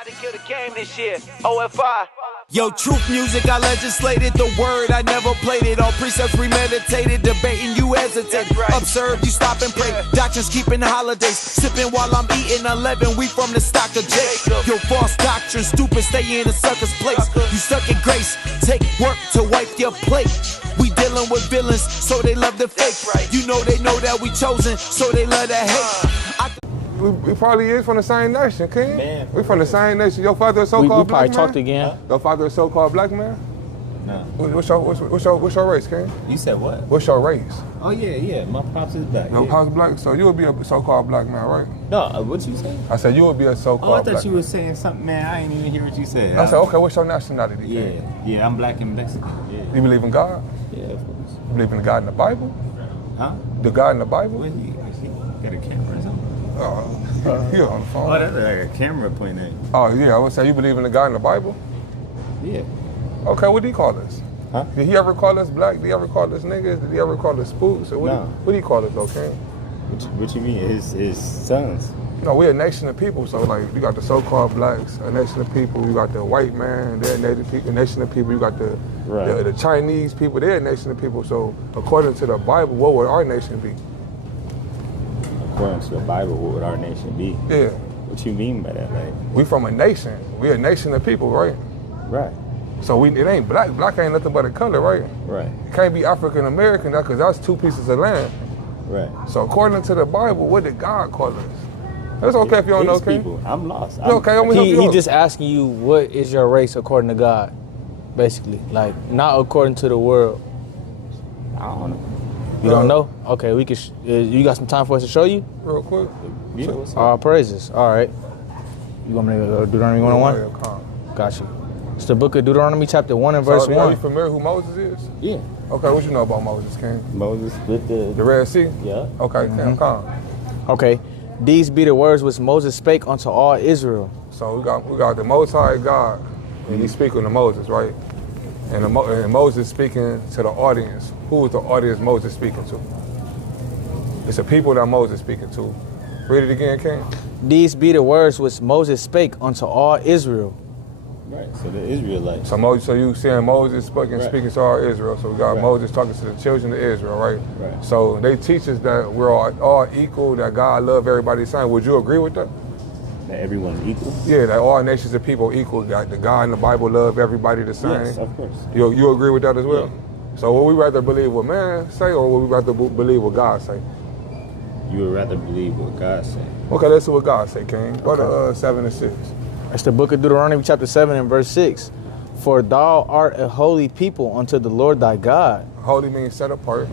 About to kill the game this year. O.F.I. Yo, truth music, I legislated the word, I never played it. All precepts premeditated, debating, you hesitate. Right. Observe, you stop and pray. Doctrines keeping holidays, sipping while I'm eating 11. We from the stock of Jacob. Yo, false doctrine, stupid, stay in a sucker's place. You stuck in grace, take work to wipe your plate. We dealing with villains, so they love the fake. Right. You know they know that we chosen, so they love to hate. We probably is from the same nation, King. Man, we from the same nation. Your father a so-called black man? We probably talked again. Your father a so-called black man? No. What's your race, King? You said what? What's your race? Oh, yeah. My pops is black. Your pops black? So you would be a so-called black man, right? No, what you say? I said you would be a so-called Oh, I black thought you were saying something, man. I ain't even hear what you said. I said, okay, what's your nationality, King? Yeah, I'm black and Mexican. Yeah. You believe in God? Yeah, of course. You believe in the God in the Bible? Huh? The God in the Bible? What you got a camera or something? You're on the phone. Oh, that's like a camera pointing at you. Oh, yeah, I would say you believe in the God in the Bible? Yeah. Okay, what did he call us? Huh? Did he ever call us black? Did he ever call us niggas? Did he ever call us spooks? Or No. What did he call us, though, King? What you mean? His sons? No, we're a nation of people, so like you got the so-called blacks, a nation of people. You got the white man, they're a native people, a nation of people. You got the Chinese people, they're a nation of people. So according to the Bible, what would our nation be? According to the Bible, what would our nation be? Yeah. What you mean by that? Like, We from a nation. We're a nation of people, right? right. So it ain't black. Black ain't nothing but a color, right? Right. It can't be African American because that's two pieces of land. Right. So according to the Bible, what did God call us? It's okay if you don't know, These King. people, I'm lost. It's okay, I'm gonna help you He out. just asking you, what is your race according to God? Basically, like not according to the world. I don't know. You don't know? Okay, we can. You got some time for us to show you? Real quick. Yeah, what's up? All praises. All right. You want me to go Deuteronomy 1:1? Yeah, calm. Got you. It's the book of Deuteronomy, chapter 1 and verse So, 1. are you familiar who Moses is? Yeah. Okay, what you know about Moses, King? Moses split The Red Sea? Yeah. Okay, King, calm. Okay. These be the words which Moses spake unto all Israel. So we got the Most High God, and he's speaking to Moses, right? And Moses speaking to the audience. Who is the audience Moses speaking to? It's the people that Moses speaking to. Read it again, King. These be the words which Moses spake unto all Israel. Right. So the Israelites. So you saying Moses speaking to all Israel. So we got Moses talking to the children of Israel, right? Right. So they teach us that we're all equal, that God love everybody the same. Would you agree with that? That everyone's equal. Yeah, that all nations of people equal. That the God in the Bible love everybody the same. Yes, of course. You agree with that as well? Yeah. So would we rather believe what man say, or would we rather believe what God say? You would rather believe what God said. Okay, let's see what God say, King. Go to 7 and 6. It's the book of Deuteronomy, chapter 7 and verse 6. For thou art a holy people unto the Lord thy God. Holy means set apart.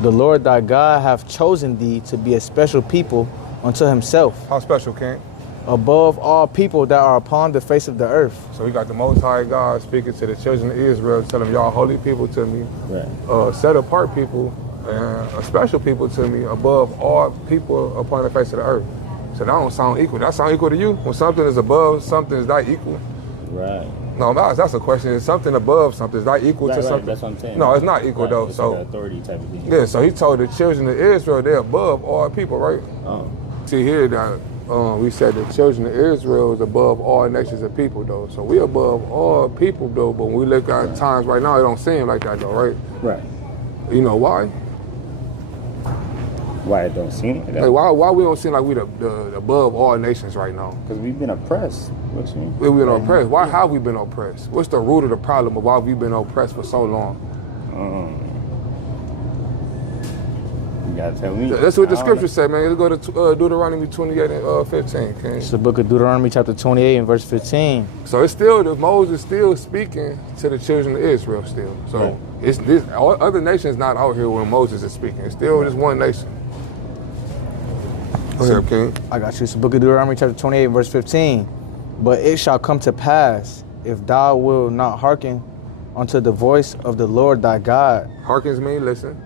The Lord thy God hath chosen thee to be a special people unto himself, How special, King? above all people that are upon the face of the earth. So we got the Most High God speaking to the children of Israel, telling them, y'all holy people to me, Right. set apart people, and a special people to me, above all people upon the face of the earth. So that don't sound equal. That sound equal to you? When something is above, something is not equal? Right. No, that's a question. Is something above something? Is that equal to something? That's what I'm saying. No, it's not equal though. It's So like an authority type of thing. yeah, so he told the children of Israel they're above all people, right? Oh. See here that we said the children of Israel is above all nations of people though. So we above all people though, but when we look at times right now, it don't seem like that though, right? Right. You know why? Why it don't seem like that? Like why we don't seem like we the above all nations right now? Because we've been oppressed. What you mean? We've been oppressed. Why have we been oppressed? What's the root of the problem of why we've been oppressed for so long? You gotta tell me. That's what the scripture say, man. Let's go to Deuteronomy 28 and 15, King. It's the book of Deuteronomy, chapter 28 and verse 15. So it's still, Moses still speaking to the children of Israel still. So it's this, all other nations not out here when Moses is speaking. It's still just one nation. Go ahead, King. I got you. It's the book of Deuteronomy, chapter 28 and verse 15. But it shall come to pass, if thou wilt not hearken unto the voice of the Lord thy God, Hearkens mean listen.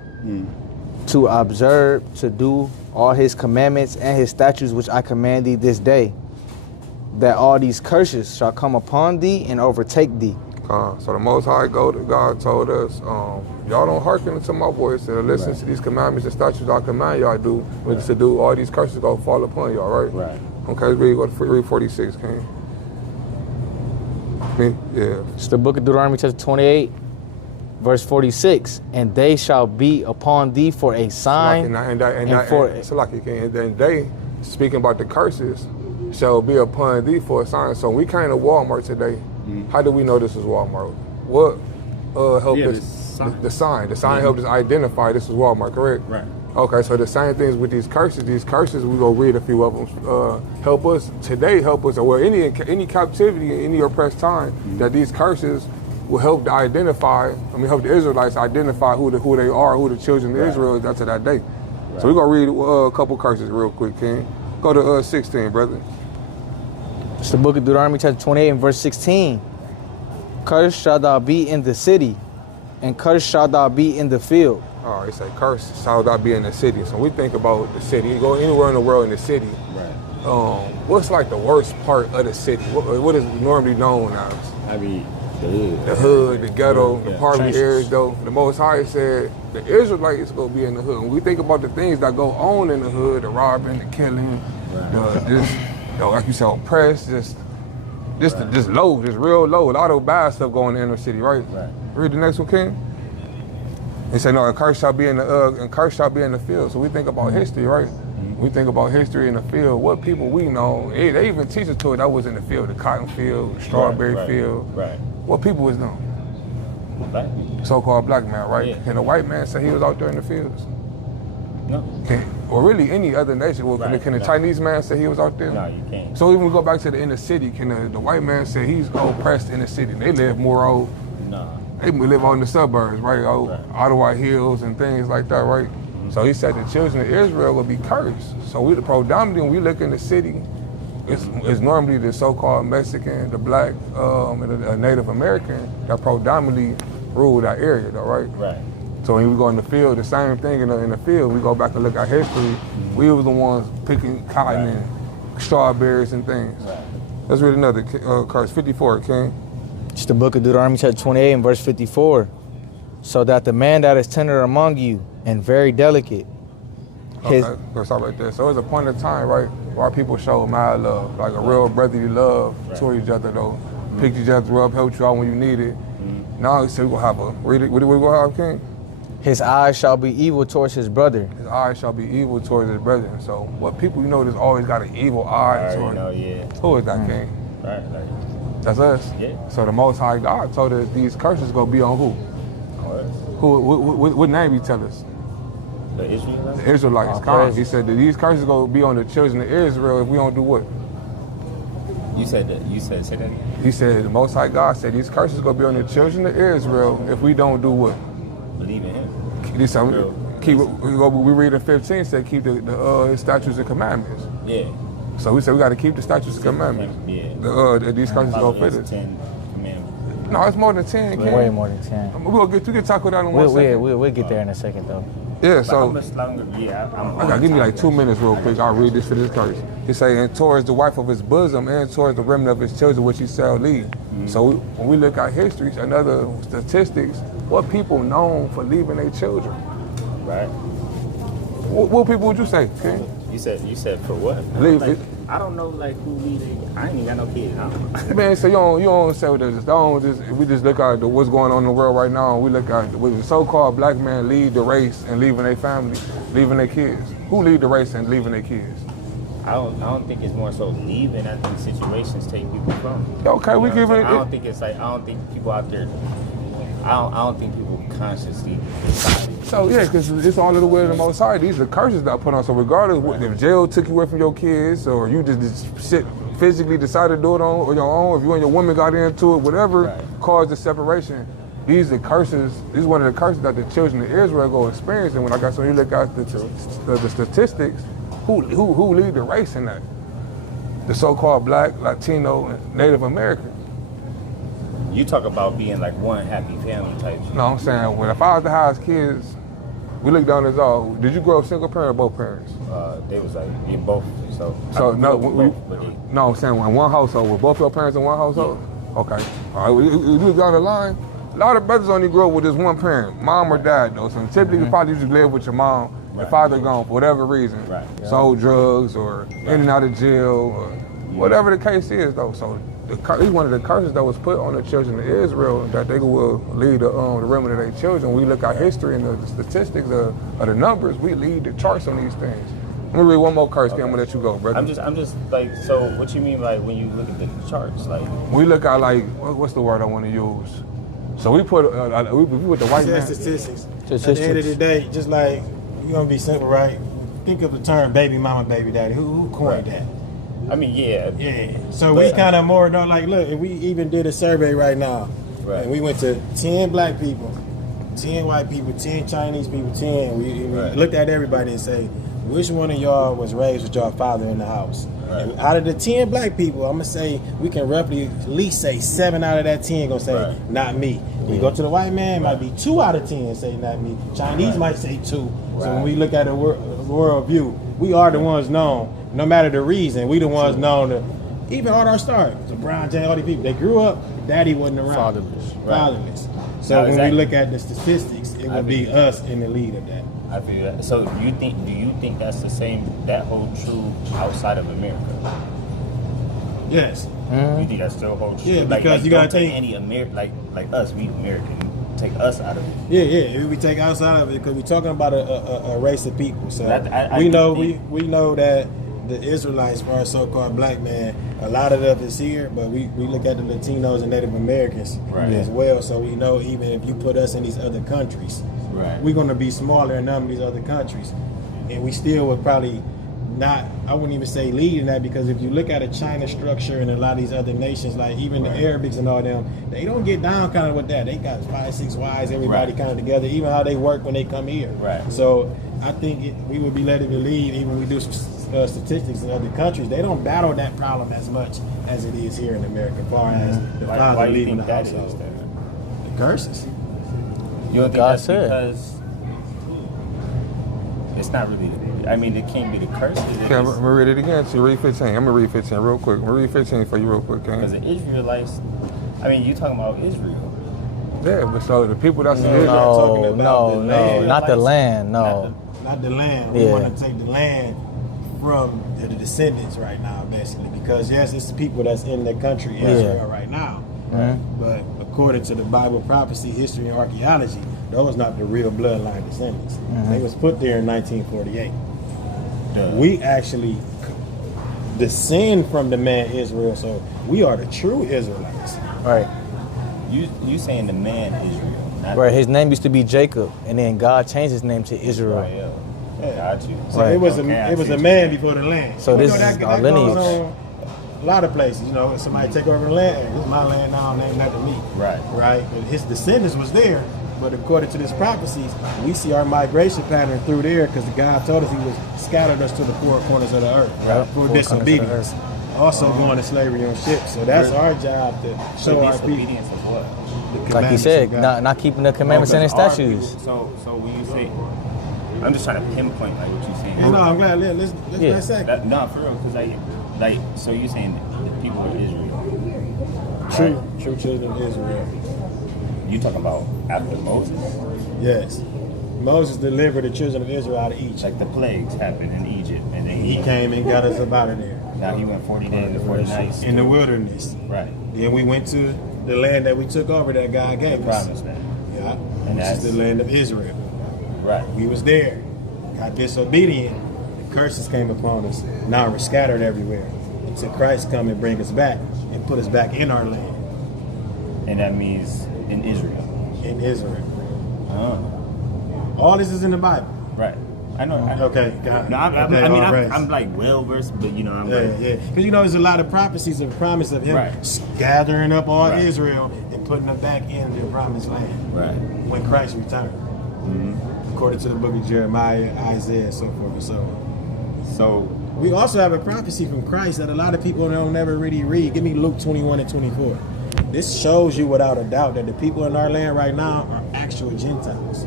to observe, to do all his commandments and his statutes which I command thee this day, that all these curses shall come upon thee and overtake thee. So the Most High God told us, y'all don't hearken to my voice and listen to these commandments and statutes I command y'all do, to do all these curses gonna fall upon y'all, right? Right. Okay, let's read 46, King. Yeah. It's the book of Deuteronomy chapter 28, verse 46. And they shall be upon thee for a sign. And they, speaking about the curses, shall be upon thee for a sign. So when we came to Walmart today, how do we know this is Walmart? What helped us? The sign. The sign helped us identify this is Walmart, correct? Right. Okay, so the same things with these curses. These curses, we gonna read a few of them. Help us today. Help us, or any captivity, any oppressed time, that these curses will help to identify. Help the Israelites identify who they are, who the children of Israel is after that day. Right. So we're gonna read a couple curses real quick, King. Go to 16, brother. It's the book of Deuteronomy chapter 28 and verse 16. Cursed shall thou be in the city, and cursed shall thou be in the field. Oh, it say cursed shall thou be in the city. So we think about the city. You go anywhere in the world in the city. Right. What's like the worst part of the city? What is normally known as? I mean, the hood. The hood, the ghetto, the poverty trenches. areas, though. The Most High said the Israelites gonna be in the hood. When we think about the things that go on in the hood, the robbing, the killing, like you said, oppressed, just low, just real low. A lot of bad stuff going in the inner city, right? Right. Read the next one, King. He said, no, and curse shall be in the field. So we think about history, right? We think about history in the field. What people we know, they even teach us to it. That was in the field, the cotton field, the strawberry field. Right. What people was known? Black people. So-called black man, right? Yeah. Can a white man say he was out there in the fields? No. Or really any other nation? Well, can a Chinese man say he was out there? No, you can't. So even we go back to the inner city, can the white man say he's oppressed in the city? They live more old. No. They live out in the suburbs, right? Ottawa Hills and things like that, right? So he said the children of Israel will be cursed. So we predominantly, when we look in the city, it's normally the so-called Mexican, the black, and the Native American that predominantly rule that area, though, right? Right. So when we go in the field, the same thing in the field. We go back and look at history. We were the ones picking cotton and strawberries and things. Right. Let's read another curse. 54, King. It's the book of Deuteronomy chapter 28 and verse 54. So that the man that is tender among you and very delicate. Okay, let's stop right there. So it's a point of time, right, where people show mad love, like a real brotherly love toward each other, though. Pick each other up, help you out when you need it. Now he said we're going to have what we going to have, King? His eyes shall be evil towards his brother. His eyes shall be evil towards his brother. So what people, there's always got an evil eye toward. Who is that, King? Right. That's us. Yeah. So the Most High God told us these curses gonna be on who? What name he tell us? The Israelites? The Israelites. He said that these curses gonna be on the children of Israel if we don't do what? Say that again? He said the Most High God said these curses gonna be on the children of Israel if we don't do what? Believe in him. He said, we read in 15 said keep the statutes and commandments. Yeah. So we said we got to keep the statutes and commandments. Yeah. These curses gonna fit us. 10 commandments. No, it's more than 10. King. Way more than 10. We can talk about that in 1 second. We'll get there in a second, though. Yeah, But how so much longer? Yeah, I gotta give me like 2 minutes real quick. I'll read this for this curse. He say, and towards the wife of his bosom and towards the remnant of his children which he shall lead. So when we look at history and other statistics, what people known for leaving their children? Right. What people would you say, King? You said for what? Leave like, it. I don't know like who lead. I ain't even got no kids. I don't know. Man, so you don't say what this. We just look at what's going on in the world right now. And we look at the so-called black man lead the race and leaving their family, leaving their kids. Who lead the race and leaving their kids? I don't think it's more so leaving. I think situations take people from. Okay, we give it. I don't think it's like I don't think people out there. I don't think people consciously decide. So yeah, because it's all of the way of the Most High. These are the curses that I put on. So regardless if jail took you away from your kids, or you just physically decided to do it on your own, if you and your woman got into it, whatever caused the separation, these are curses. This is one of the curses that the children of Israel go experience. And when you look at the statistics, who lead the race in that? The so-called black, Latino, and Native American. You talk about being like one happy family type shit. No, I'm saying, if I was to house kids, we look down this all. Did you grow up single parent or both parents? They was like in both. So I'm saying in one household. Were both your parents in one household? Yeah. Okay. All right. We look down the line. A lot of brothers only grow up with just one parent, mom or dad, though. So typically, you probably just live with your mom. Your father gone for whatever reason. Sold drugs or in and out of jail or whatever the case is, though. So he's one of the curses that was put on the children of Israel, that they will lead the remnant of their children. We look at history and the statistics of the numbers, we lead the charts on these things. Let me read one more curse, okay. I'm gonna let you go, brother. I'm just like, so what you mean like when you look at the charts, like? We look at like, what's the word I want to use? So we put we put the white man. Statistics. At the end of the day, just like, you're gonna be simple, right? Think of the term baby mama, baby daddy. Who coined that? I mean, yeah. Yeah. So we kind of more know, like, look, if we even did a survey right now, right. And we went to 10 black people, 10 white people, 10 Chinese people, 10. We looked at everybody and say, which one of y'all was raised with your father in the house? Right. And out of the 10 black people, I'm gonna say we can roughly at least say 7 out of that 10 gonna say not me. We go to the white man, might be 2 out of 10 say not me. Chinese might say 2. So when we look at the world view, we are the ones known. No matter the reason, we the ones known to, even all our stars, LeBron James, all these people, they grew up, daddy wasn't around. Fatherless. So when we look at the statistics, it would be us in the lead of that. I feel that. So do you think that's the same, that holds true outside of America? Yes. You think that still holds true? Yeah, because you gotta take any like us, we American, take us out of it. Yeah. We take outside of it because we're talking about a race of people. So we know that the Israelites, for our so-called black man, a lot of us is here, but we look at the Latinos and Native Americans as well. So we know even if you put us in these other countries, we're going to be smaller in some of these other countries, and we still would probably not. I wouldn't even say lead in that, because if you look at a China structure and a lot of these other nations, like even the Arabics and all them, they don't get down kind of with that. They got 5, 6 wives, everybody kind of together. Even how they work when they come here. So I think we would be led to believe, even when we do statistics in other countries, they don't battle that problem as much as it is here in America, as far as the father leaving the household. The curses. You don't think that's because it's not really, I mean, it can't be the curses. Okay, I'm going to read it again. So read 15. I'm going to read 15 real quick. I'm going to read 15 for you real quick. Because the Israelites, I mean, you talking about Israel. Yeah, but so the people that's in Israel talking about the land. Not the land, no. Not the land. We want to take the land from the descendants right now, basically, because yes, it's the people that's in the country Israel right now, but according to the Bible prophecy, history, and archaeology, those not the real bloodline descendants. They was put there in 1948. We actually descend from the man Israel, so we are the true Israelites. Right. You saying the man Israel? Not right. His name used to be Jacob, and then God changed his name to Israel. Right, yeah. Got you. So it was a man before the land. So this is our lineage. Goes on a lot of places, you know, if somebody take over the land, hey, this is my land now, named after me. Right. And his descendants was there, but according to this prophecies, we see our migration pattern through there because God told us He was scattered us to the 4 corners of the earth for disobedience. Also going to slavery on ships. So that's our job to show our people. Disobedience of what? Like you said, not keeping the commandments and the statutes. So when you say, I'm just trying to pinpoint like what you're saying. No, I'm glad. Let's dissect. No, for real, because so you're saying the people of Israel, true children of Israel. You talking about after Moses? Yes, Moses delivered the children of Israel out of Egypt. Like the plagues happened in Egypt, and then he came and got us up out of there. Now he went 40 days and 40 nights in the wilderness. Right. Then we went to the land that we took over that God gave us. Promised land. Yeah, and that's the land of Israel. Right. We was there, got disobedient, the curses came upon us. Now we're scattered everywhere. Until Christ come and bring us back and put us back in our land. And that means in Israel. In Israel. All this is in the Bible. Right. I know. Okay. God. No, I'm like well versed, but you know, I'm because you know there's a lot of prophecies and promise of Him gathering up all Israel and putting them back in the promised land. Right. When Christ returned. According to the book of Jeremiah, Isaiah, so forth and so on. So we also have a prophecy from Christ that a lot of people don't never really read. Give me Luke 21 and 24. This shows you without a doubt that the people in our land right now are actual Gentiles,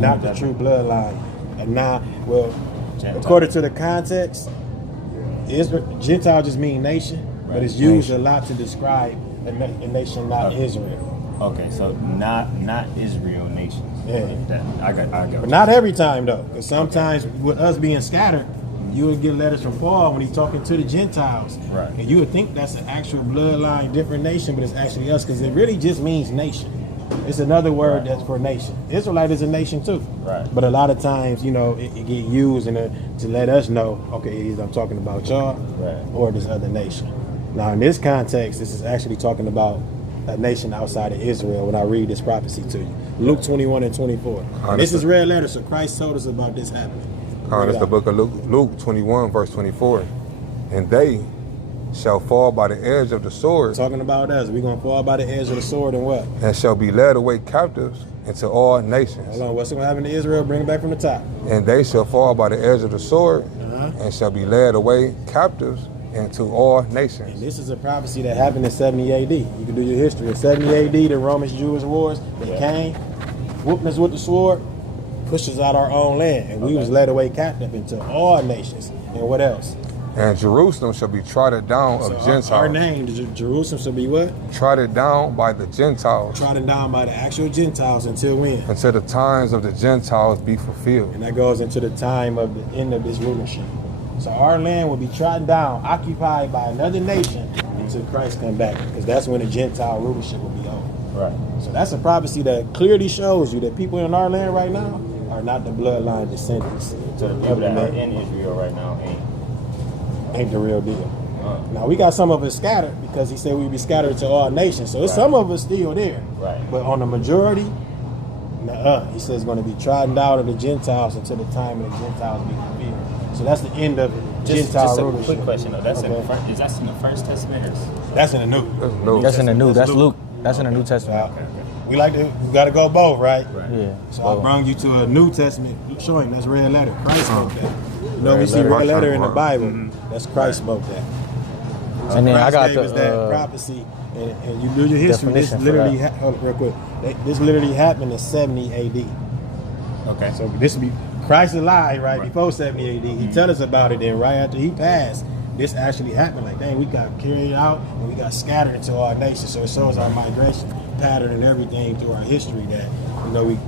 not the true bloodline. And now, according to the context, Gentile just mean nation, but it's used a lot to describe a nation, not Israel. Okay, so not Israel nations. Yeah. I got. But not every time though, because sometimes with us being scattered, you would get letters from Paul when he's talking to the Gentiles. Right. And you would think that's an actual bloodline, different nation, but it's actually us because it really just means nation. It's another word that's for nation. Israelite is a nation too. Right. But a lot of times, you know, it get used to let us know, okay, either I'm talking about y'all or this other nation. Now, in this context, this is actually talking about a nation outside of Israel when I read this prophecy to you. Luke 21 and 24. And this is red letter, so Christ told us about this happening. That's the book of Luke 21, verse 24. And they shall fall by the edge of the sword. Talking about us. We're going to fall by the edge of the sword and what? And shall be led away captives into all nations. Hold on, what's going to happen to Israel? Bring it back from the top. And they shall fall by the edge of the sword and shall be led away captives into all nations. And this is a prophecy that happened in 70 AD. You can do your history. In 70 AD, the Romans-Jewish wars, they came, whooping us with the sword, pushed us out our own land, and we was led away captive into all nations. And what else? And Jerusalem shall be trodden down of Gentiles. Our name, Jerusalem, shall be what? Trodden down by the Gentiles. Trodden down by the actual Gentiles until when? Until the times of the Gentiles be fulfilled. And that goes into the time of the end of this rulership. So our land will be trodden down, occupied by another nation until Christ come back, because that's when the Gentile rulership will be over. Right. So that's a prophecy that clearly shows you that people in our land right now are not the bloodline descendants. So the people that are in Israel right now ain't the real deal. Now we got some of us scattered because he said we'd be scattered to all nations. So it's some of us still there. Right. But on the majority, he says it's going to be trodden down of the Gentiles until the time of the Gentiles be fulfilled. So that's the end of Gentile just a rulership. quick question though. That's in the First Testament or? That's in the New. That's in the New. That's Luke. That's in the New Testament. We got to go both, right? Yeah. So I brought you to a New Testament showing that's red letter. Christ spoke that. You know, we see red letter in the Bible. That's Christ spoke that. So And then Christ I got gave us that prophecy, and you do your history. This definition for literally, hold on real quick. This literally happened in 70 AD. Okay. So this would be Christ alive, right? Before 70 AD. He tell us about it. Then right after he passed, this actually happened. Like, dang, we got carried out and we got scattered into our nation. So it shows our migration pattern and everything through our history that, you know, we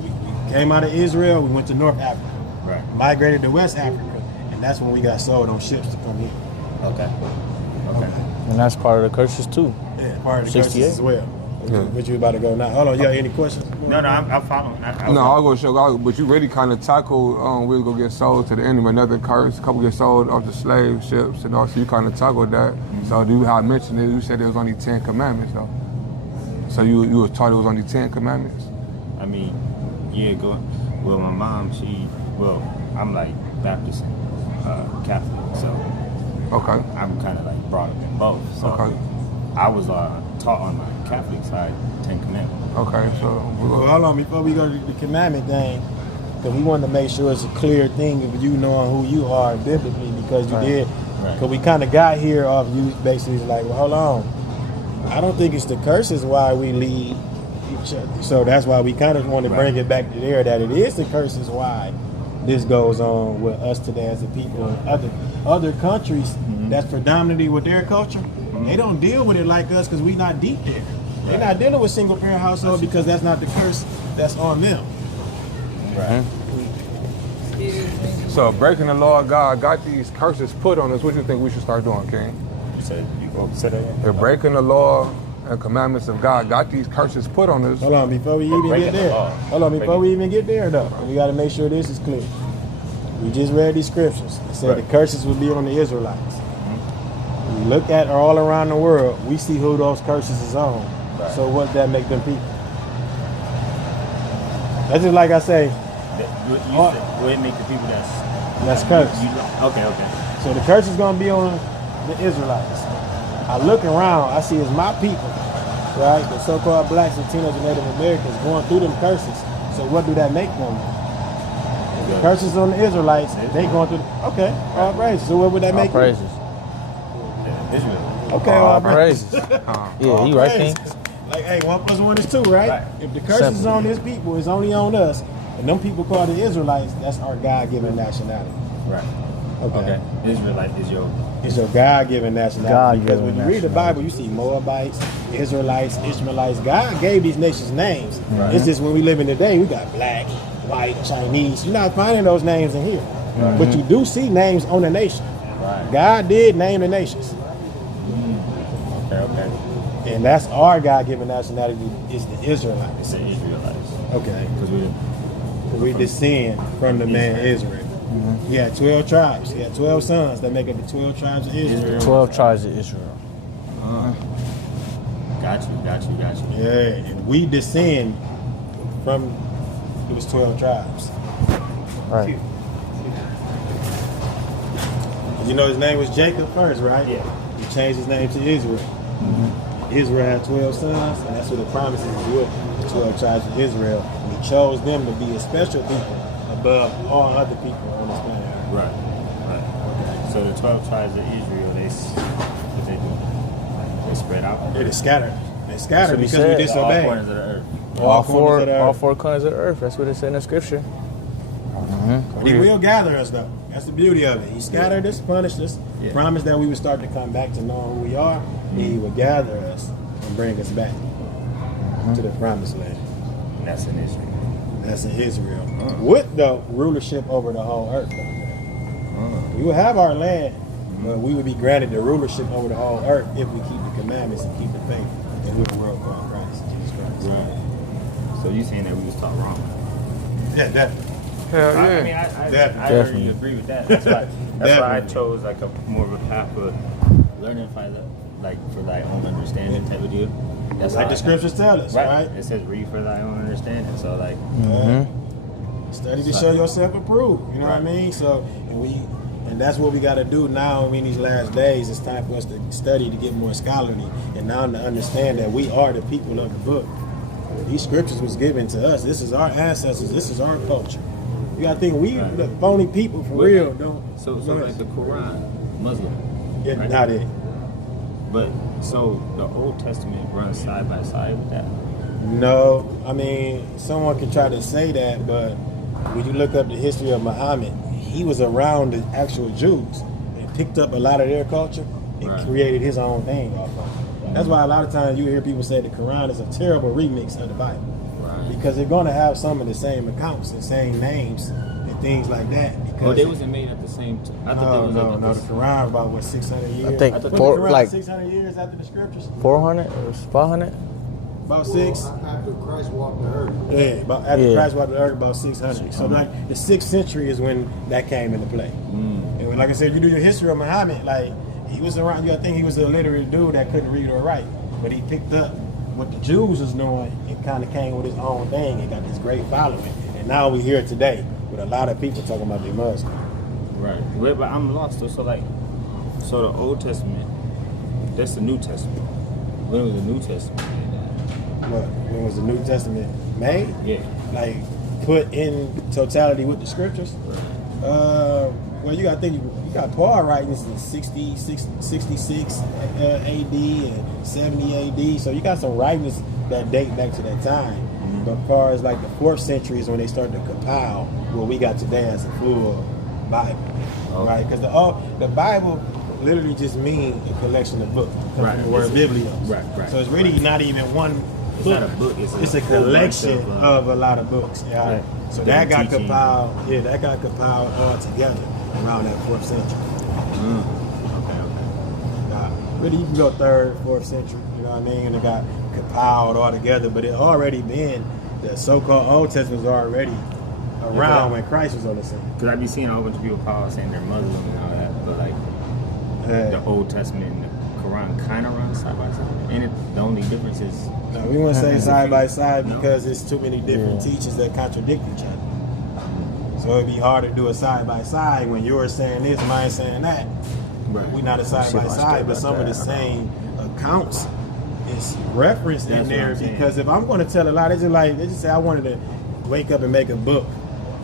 came out of Israel, we went to North Africa, migrated to West Africa, and that's when we got sold on ships to come here. Okay. And that's part of the curses too. Yeah, part of the curses as well. What you about to go now? Hold on, you got any questions? No, I'm following. No, I'll go show, but you really kind of tackled, we was going to get sold to the enemy, another curse, a couple get sold off the slave ships, and also you kind of tackled that. So you had mentioned it, you said there was only 10 commandments, though. So you was taught it was only 10 commandments? I mean, well, my mom, I'm like Baptist and Catholic, so I'm kind of like brought up in both. So I was taught on the Catholic side 10 commandments. Okay, so well, hold on, before we go to the commandment thing, because we wanted to make sure it's a clear thing of you knowing who you are biblically, because you did. Because we kind of got here off you basically like, well, hold on. I don't think it's the curses why we lead each other. So that's why we kind of want to bring it back to there, that it is the curses why this goes on with us today as a people. Other countries that's predominantly with their culture, they don't deal with it like us because we not deep there. They're not dealing with single parent household because that's not the curse that's on them. Right. So breaking the law of God got these curses put on us. What do you think we should start doing, King? You said that again? They're breaking the law and commandments of God got these curses put on us. Hold on, before we even get there. We even get there though, we got to make sure this is clear. We just read these scriptures. It said the curses would be on the Israelites. We look at all around the world, we see who those curses is on. So what does that make them people? That's just like I say. Would it make the people that's cursed? Okay. So the curse is going to be on the Israelites. I look around, I see it's my people, right? The so-called blacks, Latinos, and Native Americans going through them curses. So what do that make them? If the curses on the Israelites, they going through. All praises. So what would that make them? Praises. Israel. Okay, all praises. Yeah, you right, King. Like, hey, 1 + 1 is 2, right? If the curse is on his people, it's only on us. And them people called the Israelites, that's our God-given nationality. Right. Okay. Israelite is your... It's your God-given nationality. Because when you read the Bible, you see Moabites, Israelites, Ishmaelites. God gave these nations names. It's just when we live in today, we got black, white, Chinese. You're not finding those names in here. But you do see names on the nation. Right. God did name the nations. Okay. And that's our God-given nationality is the Israelites. It's the Israelites. Okay. Because we descend from the man Israel. He had 12 tribes. He had 12 sons that make up the 12 tribes of Israel. 12 tribes of Israel. Got you. Yeah, and we descend from those 12 tribes. Right. You know his name was Jacob first, right? Yeah. He changed his name to Israel. Israel had 12 sons, and that's what the promises with the 12 tribes of Israel. And he chose them to be a special people above all other people on this planet. Right. Okay. So the 12 tribes of Israel, they spread out. They scattered. They scattered because said, we disobeyed. All corners of the earth. All four corners of the earth. That's what it said in the scripture. He will gather us, though. That's the beauty of it. He scattered us, punished us, promised that we would start to come back to know who we are. He would gather us and bring us back to the promised land. That's in Israel. That's in Israel. With the rulership over the whole earth. We would have our land, but we would be granted the rulership over the whole earth if we keep the commandments and keep the faith in the world called Christ, Jesus Christ. Right. So you saying that we was taught wrong? Yeah, definitely. Hell yeah. I mean, I already agree with that. That's why I chose like a more of a path of learning for thy own understanding type of deal. That's like the scriptures tell us, right? It says read for thy own understanding. So like, study to show yourself approved. You know what I mean? So and that's what we got to do now. I mean, these last days, it's time for us to study to get more scholarly, and now to understand that we are the people of the book. These scriptures was given to us. This is our ancestors. This is our culture. You got to think we the phony people for real. So like the Quran, Muslim. Yeah, right? not it. But so the Old Testament runs side by side with that. No, I mean someone can try to say that, but when you look up the history of Muhammad, he was around the actual Jews and picked up a lot of their culture and created his own thing off of it. That's why a lot of times you hear people say the Quran is a terrible remix of the Bible. Because they're going to have some of the same accounts and same names and things like that. They wasn't made at the same time. I thought No, the Quran about what, 600 years? I think the four, Quran like 600 years after the scriptures. 400 or 500. About 6. After Christ walked the earth. Yeah, after Christ walked the earth, about 600. So like the 6th century is when that came into play. And when, like I said, you do your history of Muhammad, like he was around. You gotta think he was a illiterate dude that couldn't read or write, but he picked up what the Jews was doing and kind of came with his own thing and got this great following. And now we here today with a lot of people talking about the Muslim. Right. But I'm lost though. So the Old Testament, that's the New Testament. When was the New Testament made? When was the New Testament made? Yeah. Like put in totality with the scriptures? Well, you got to think, you got Paul writing this in 66 AD and 70 AD. So you got some writings that date back to that time. But as far as like the 4th century is when they started to compile what we got today as a full Bible. Right? Because the Bible literally just means a collection of books. From the word biblios. Right. So it's really not even one It's book. not a book. It's a collection of a lot of books. Yeah. Right. So that got compiled. Yeah, that got compiled all together around that 4th century. Okay. Really, you can go 3rd, 4th century. You know what I mean? And it got compiled all together. But it already been the so-called Old Testament was already around when Christ was on the scene. Because I be seeing a whole bunch of people saying they're Muslim and all that, but like the Old Testament and the Quran kind of run side by side. And the only difference is... No, we want to say side by side because it's too many different teachings that contradict each other. So it'd be hard to do a side by side when you're saying this, mine saying that. Right. We're not a side by side, but some of the same accounts is referenced in there because if I'm going to tell a lie, they just say I wanted to wake up and make a book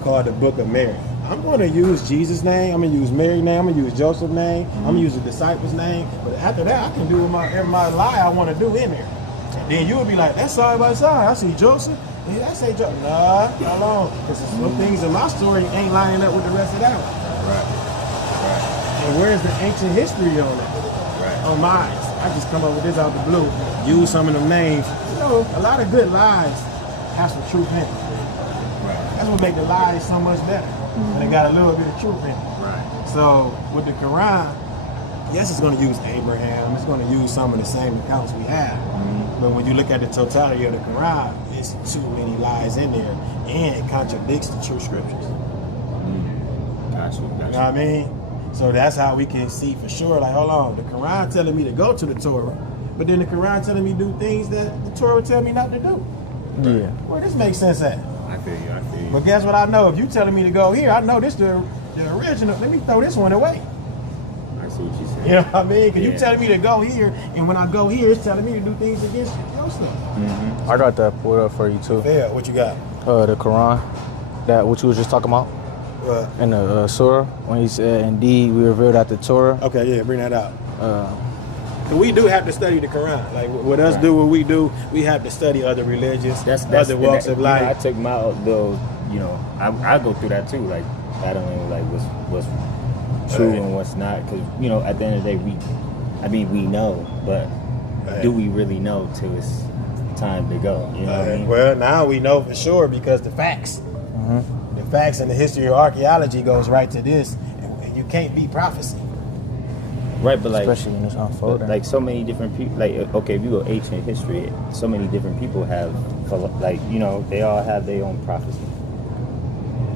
called the Book of Mary. I'm going to use Jesus' name. I'm going to use Mary's name. I'm going to use Joseph's name. I'm going to use the disciples' name. But after that, I can do my lie I want to do in there. And then you would be like, that's side by side. I see Joseph. Yeah, I say Joseph. Nah, hold on. Because some things in my story ain't lining up with the rest of that one. Right. And where's the ancient history on it? On mine. I just come up with this out the blue. Use some of them names. You know, a lot of good lies have some truth in it. That's what makes the lies so much better. and it got a little bit of truth in it. Right. So with the Quran, yes, it's going to use Abraham. It's going to use some of the same accounts we have. But when you look at the totality of the Quran, it's too many lies in there, and it contradicts the true scriptures. Gotcha. You know what I mean? So that's how we can see for sure. Like, hold on, the Quran telling me to go to the Torah, but then the Quran telling me to do things that the Torah tell me not to do. Yeah. Where this makes sense at? I feel you. But guess what I know? If you telling me to go here, I know this the original. Let me throw this one away. I see what you said. You know what I mean? Because you telling me to go here, and when I go here, it's telling me to do things against your stuff. I got that pulled up for you too. Yeah, what you got? The Quran, that what you was just talking about in the surah when he said, "Indeed, we revealed out the Torah." Okay, yeah, bring that out. We do have to study the Quran. Like with us, do what we do. We have to study other religions, other walks of life. I took my though. You know, I go through that too. Like I don't know, like what's true and what's not. Because you know, at the end of the day, we know, but do we really know till it's time to go? You know what I mean? Well, now we know for sure because the facts, the facts and the history of archaeology goes right to this, and you can't beat prophecy. Right, but like, especially when it's unfolding. Like so many different people, like, okay, if you go ancient history, so many different people have, like, you know, they all have their own prophecy.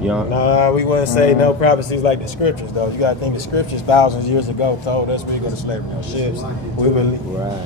You know? Nah, we wouldn't say no prophecies like the scriptures, though. You got to think the scriptures thousands of years ago told us we go to slavery on ships. We would, right.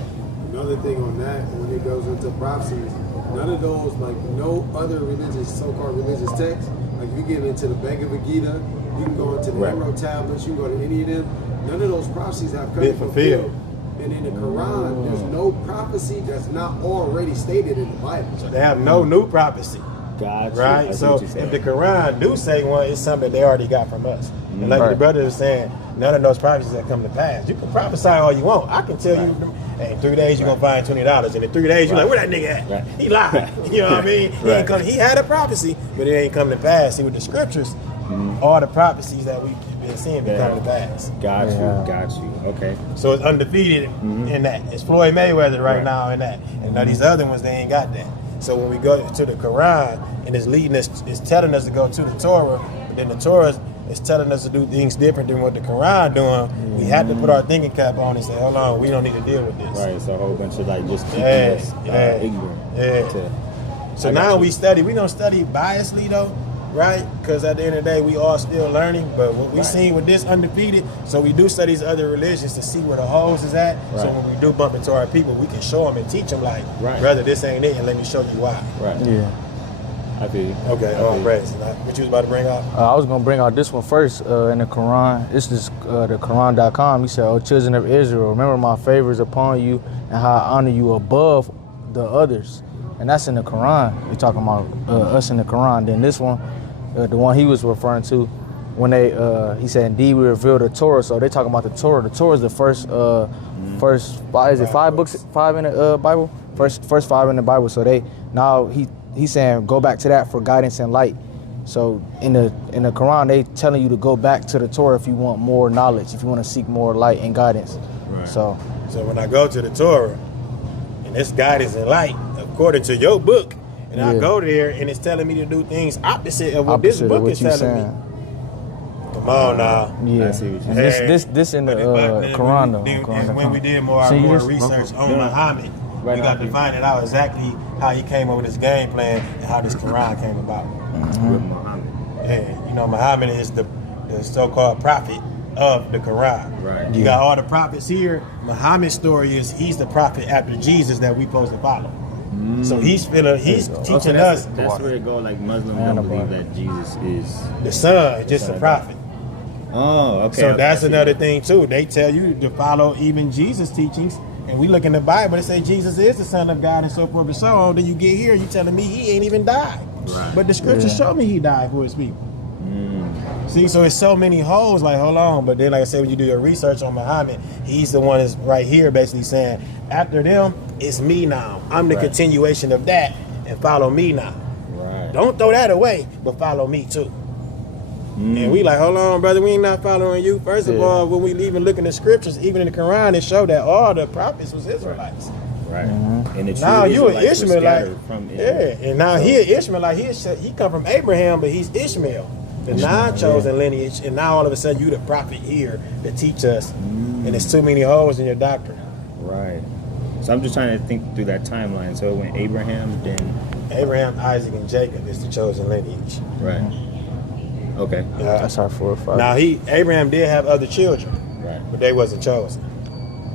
Another thing on that, when it goes into prophecies, none of those, like, no other religious, so-called religious texts, like, if you get into the Bhagavad Gita, you can go into the Emerald Tablets, you can go to any of them. None of those prophecies have come fulfilled. And in the Quran, there's no prophecy that's not already stated in the Bible. So they have no new prophecy. Gotcha. Right? So if the Quran do say one, it's something they already got from us. And like the brother is saying, none of those prophecies that come to pass. You can prophesy all you want. I can tell you, hey, in 3 days you're going to find $20. And in 3 days, you're like, where that nigga at? Right. He lied. You know what I mean? He had a prophecy, but it ain't come to pass. See, with the scriptures, all the prophecies that we've been seeing come to pass. Got you. Okay. So it's undefeated in that. It's Floyd Mayweather right now in that. And now these other ones, they ain't got that. So when we go to the Quran and it's leading us, it's telling us to go to the Torah, but then the Torah is telling us to do things different than what the Quran doing. We have to put our thinking cap on and say, hold on, we don't need to deal with this. Right, so a whole bunch of like just keeping us ignorant. So now we study. We don't study biasly though, right? Because at the end of the day, we all still learning. But what we seen with this undefeated, so we do study these other religions to see where the holes is at. Right. So when we do bump into our people, we can show them and teach them like, brother, this ain't it, and let me show you why. Right. Yeah. I feel you. Okay, praise. What you was about to bring out? I was going to bring out this one first in the Quran. This is the Quran.com. He said, "O children of Israel, remember my favors upon you and how I honor you above the others." And that's in the Quran. We're talking about us in the Quran. Then this one, the one he was referring to, when he said, "Indeed, we revealed the Torah." So they're talking about the Torah. The Torah is the first five, is it 5 books? 5 in the Bible? First 5 in the Bible. So he's saying go back to that for guidance and light. So in the Quran, they telling you to go back to the Torah if you want more knowledge, if you want to seek more light and guidance. Right. So when I go to the Torah and it's guidance and light according to your book, and I go there and it's telling me to do things opposite of what this book is telling me. Come on now. Yeah. I see what you're saying. This in the Quran though. And when we did more research on Muhammad, we got to find it out exactly how he came up with his game plan and how this Quran came about. With Muhammad. Yeah, you know, Muhammad is the so-called prophet of the Quran. Right. You got all the prophets here. Muhammad's story is he's the prophet after Jesus that we supposed to follow. So he's teaching us. That's where it goes. Like Muslims don't believe that Jesus is the son, just a prophet. Oh, okay. So that's another thing too. They tell you to follow even Jesus' teachings. And we look in the Bible, they say Jesus is the Son of God and so forth and so on. Then you get here, you telling me he ain't even died. Right. But the scriptures show me he died for his people. See, so it's so many holes, like, hold on. But then, like I said, when you do your research on Muhammad, he's the one that's right here basically saying, after them, it's me now. I'm the continuation of that, and follow me now. Right. Don't throw that away, but follow me too. And we like, hold on, brother, we ain't not following you. First of all, when we even look in the scriptures, even in the Quran, it showed that all the prophets was Israelites. Right. And now you an Ishmaelite. And now he an Ishmaelite. He come from Abraham, but he's Ishmael. the non-chosen lineage, and now all of a sudden you the prophet here to teach us, and there's too many holes in your doctrine. Right. So I'm just trying to think through that timeline. So it went Abraham, then Abraham, Isaac, and Jacob is the chosen lineage. Right. Okay. That's our 4 or 5. Now Abraham did have other children, Right. but they wasn't chosen.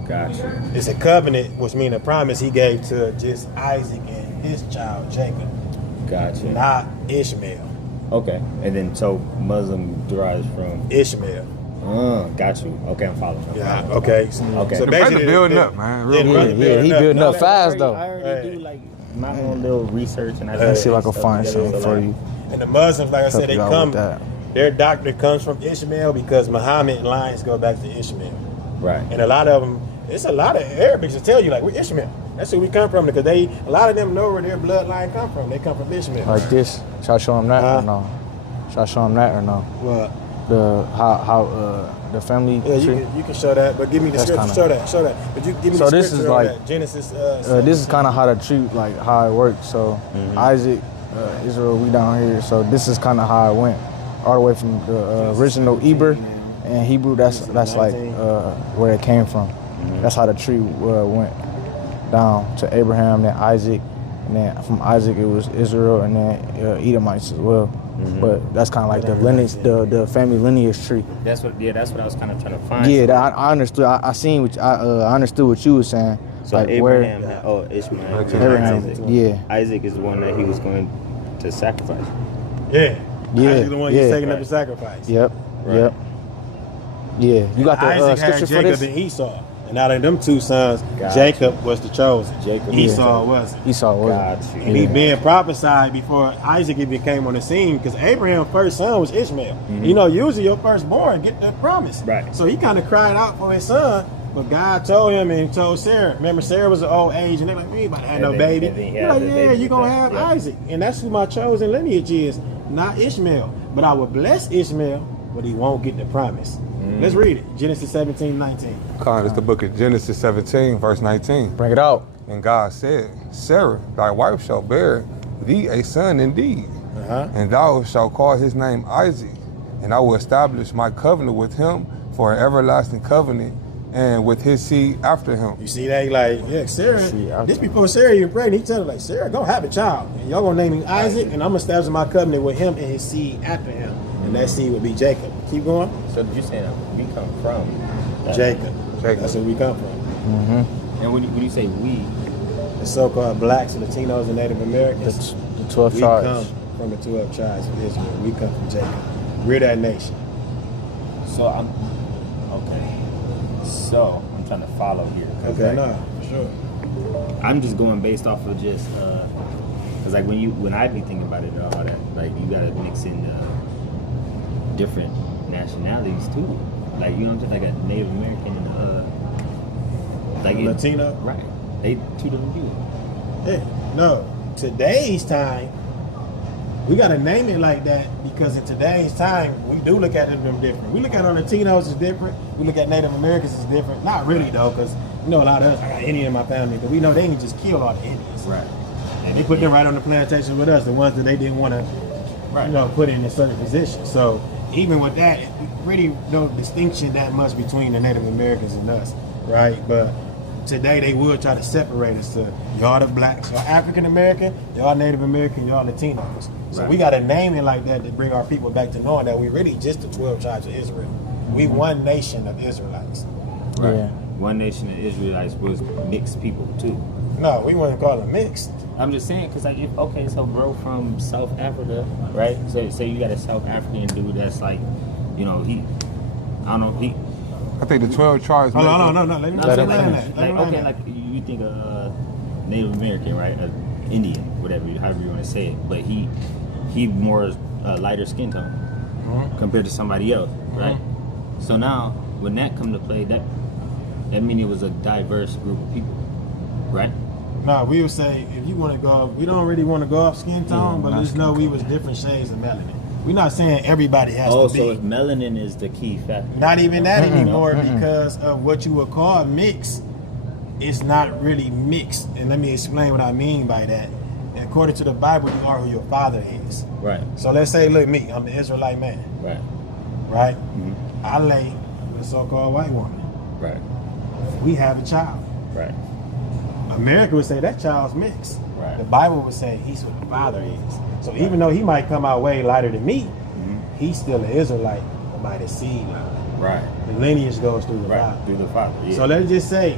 Gotcha. It's a covenant, which means a promise he gave to just Isaac and his child Jacob, Gotcha. not Ishmael. Okay. And then so Muslim derives from Ishmael. Got you. Okay, I'm following. Yeah. Okay. Okay. So The brother basically, building up, man. Real Yeah, he building up fast though. I already do like my own little research, and I Let's see if I can find something for you. And the Muslims, like I said, Help they you out come. with that. Their doctrine comes from Ishmael because Muhammad lines go back to Ishmael. Right. And a lot of them, it's a lot of Arabics that tell you like we're Ishmael. That's who we come from because a lot of them know where their bloodline come from. They come from Ishmael. Like this. Should I show him that or no? Should I show him that or no? What? The how the family tree. You can show that, but give me the That's scripture. Show that. But you give me So the this scripture is on like that. Genesis. this is kind of how the tree, like how it works. So Isaac, Israel, we down here. So this is kind of how it went, all the way from the original Eber and Hebrew. That's like where it came from. That's how the tree went down to Abraham, then Isaac, and then from Isaac it was Israel, and then Edomites as well. But that's kind of like the lineage, the family lineage tree. That's what I was kind of trying to find. Yeah, I understood. I seen what I understood what you were saying. So like Abraham, where Ishmael, Abraham, Isaac. yeah. Isaac is the one that he was going to sacrifice. Yeah. Yeah, Isaac the one yeah. he's taking up the sacrifice. Yep. Yeah, you got the Isaac had scripture for Jacob this? and Esau. And out of them two sons, Gotcha. Jacob was the chosen. Jacob Esau wasn't. Esau was. Gotcha. And he being prophesied before Isaac even came on the scene because Abraham's first son was Ishmael. You know, usually your firstborn get the promise. Right. So he kind of cried out for his son, but God told him and he told Sarah. Remember, Sarah was an old age and they're like, we ain't about to have no baby. You're like, yeah, you're going to have Isaac. And that's who my chosen lineage is, not Ishmael. But I will bless Ishmael, but he won't get the promise. Let's read it. Genesis 17:19. It's the book of Genesis 17, verse 19. Bring it out. And God said, Sarah, thy wife shall bear thee a son indeed, and thou shalt call his name Isaac, and I will establish my covenant with him for an everlasting covenant, and with his seed after him. You see that? He like, yeah, Sarah, this before Sarah even pregnant, he tell her like, Sarah, gonna have a child. And y'all gonna name him Isaac, and I'm gonna establish my covenant with him and his seed after him. And that seed would be Jacob. Keep going. So did you say that we come from Jacob. That's where we come from. And when you say we, The so-called blacks, Latinos, and Native Americans. The 12 we tribes. come from the 12 tribes of Israel. We come from Jacob. We're that nation. so I'm okay. So I'm trying to follow here. Okay, no, for sure. I'm just going based off of just because like when I be thinking about it and all that, like you gotta mix in different nationalities too. Like you know what I'm saying, like a Native American and like Latino. Right. They two different people. Hey, no. Today's time, we gotta name it like that because in today's time, we do look at them different. We look at our Latinos as different. We look at Native Americans as different. Not really though, because you know a lot of us. I got Indian in my family, but we know they didn't just kill all the Indians. Right. And they put them right on the plantation with us, the ones that they didn't want to, put in a certain position. So even with that, really no distinction that much between the Native Americans and us, right? But today they would try to separate us to y'all the blacks, y'all African American, y'all Native American, y'all Latinos. So we got to name it like that to bring our people back to knowing that we really just the 12 tribes of Israel. We one nation of Israelites. Right. Yeah. One nation of Israelites was mixed people too. No, we wouldn't call them mixed. I'm just saying, because like, so bro from South Africa, right? So you got a South African dude that's like, I think the 12 tribes. No. Let me Let him finish. Like you think a Native American, right? Indian, whatever, however you want to say it, but he more lighter skin tone compared to somebody else, right? So now when that come to play, that means it was a diverse group of people, right? No, we would say if you want to go, we don't really want to go off skin tone, but just know we was different shades of melanin. We're not saying everybody has to be. So if melanin is the key factor. Not even that anymore because of what you would call mix. It's not really mixed. And let me explain what I mean by that. according to the Bible, you are who your father is. Right. So let's say, look, me, I'm the Israelite man. Right. Right? Mm-hmm. I lay with a so-called white woman. Right. We have a child. Right. America would say that child's mixed. Right. The Bible would say he's who the father is. So even though he might come out way lighter than me, he's still an Israelite by the seed line. Right. The lineage goes through the father. Through the father. Yeah. So let's just say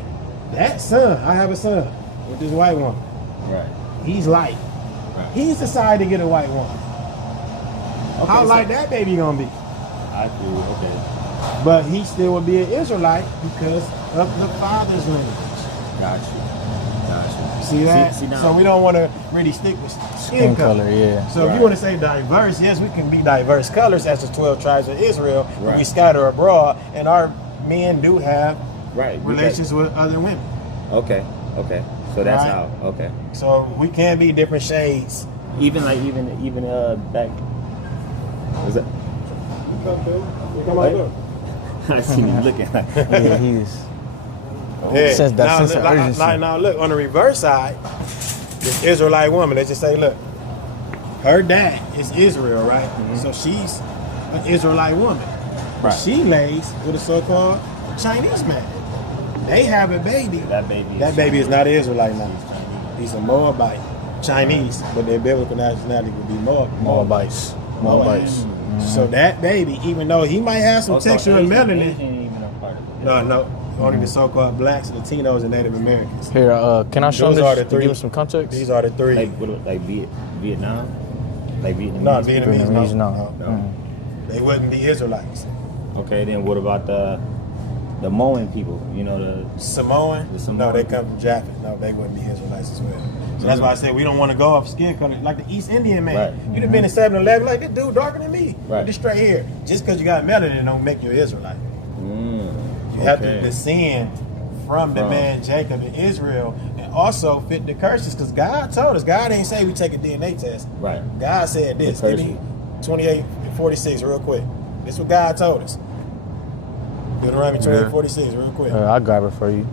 that son, I have a son with this white woman. Right. He's light. Right. He's decided to get a white woman. Okay, how light that baby gonna be? I feel okay. But he still would be an Israelite because of the father's lineage. Gotcha. See that? See so we don't want to really stick with skin color. Yeah. So if you want to say diverse, yes, we can be diverse colors as the 12 tribes of Israel. Right. We scatter abroad, and our men do have relations with other women. Okay. So that's how. Okay. So we can be different shades. Even back. Was that? Come on, look. I seen him looking. Yeah, he's. Yeah. Now look, on the reverse side, this Israelite woman, let's just say, look, her dad is Israel, right? So she's an Israelite woman. Right. She lays with a so-called Chinese man. They have a baby. That baby is not an Israelite now. He's a Moabite. Chinese, but their biblical nationality would be Moabites. So that baby, even though he might have some texture and melanin, no. Only the so-called blacks, Latinos, and Native Americans. Here, can I show this to give us some context? These are the three. Like Vietnam? Like Vietnamese? No, Vietnamese, no. They wouldn't be Israelites. Okay, then what about the Samoan people? You know, the Samoan? No, they come from Jaffa. No, they wouldn't be Israelites as well. So that's why I said we don't want to go off skin color. Like the East Indian man. Right. You'd have been in 7-Eleven like, this dude darker than me. Right. Just straight here. Just because you got melanin don't make you an Israelite. You have to descend from the man Jacob in Israel and also fit the curses, because God told us. God ain't say we take a DNA test. Right. God said this. Give me 28:46 real quick. This is what God told us. Deuteronomy 28:46 real quick. I'll grab it for you.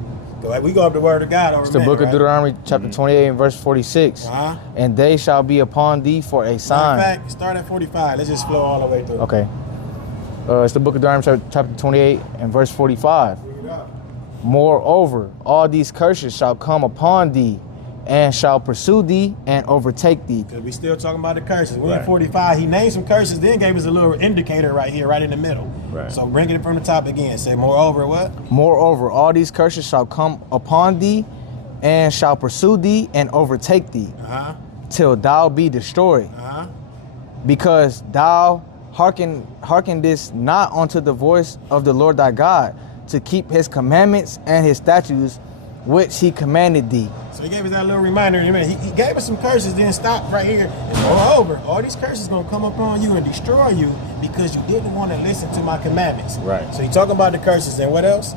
We go up the word of God over It's the book of Deuteronomy chapter 28 and verse 46. And they shall be upon thee for a sign. In fact, start at 45. Let's just flow all the way through. Okay. It's the book of Deuteronomy chapter 28 and verse 45. Moreover, all these curses shall come upon thee, and shall pursue thee and overtake thee. Because we still talking about the curses. We're in 45. He named some curses, then gave us a little indicator right here, right in the middle. Right. So bring it from the top again. Say, moreover, what? Moreover, all these curses shall come upon thee, and shall pursue thee and overtake thee, till thou be destroyed. Because thou hearken this not unto the voice of the Lord thy God, to keep his commandments and his statutes, which he commanded thee. So he gave us that little reminder. He gave us some curses, then stopped right here. And moreover, all these curses going to come upon you and destroy you because you didn't want to listen to my commandments. Right. So he talking about the curses, and what else?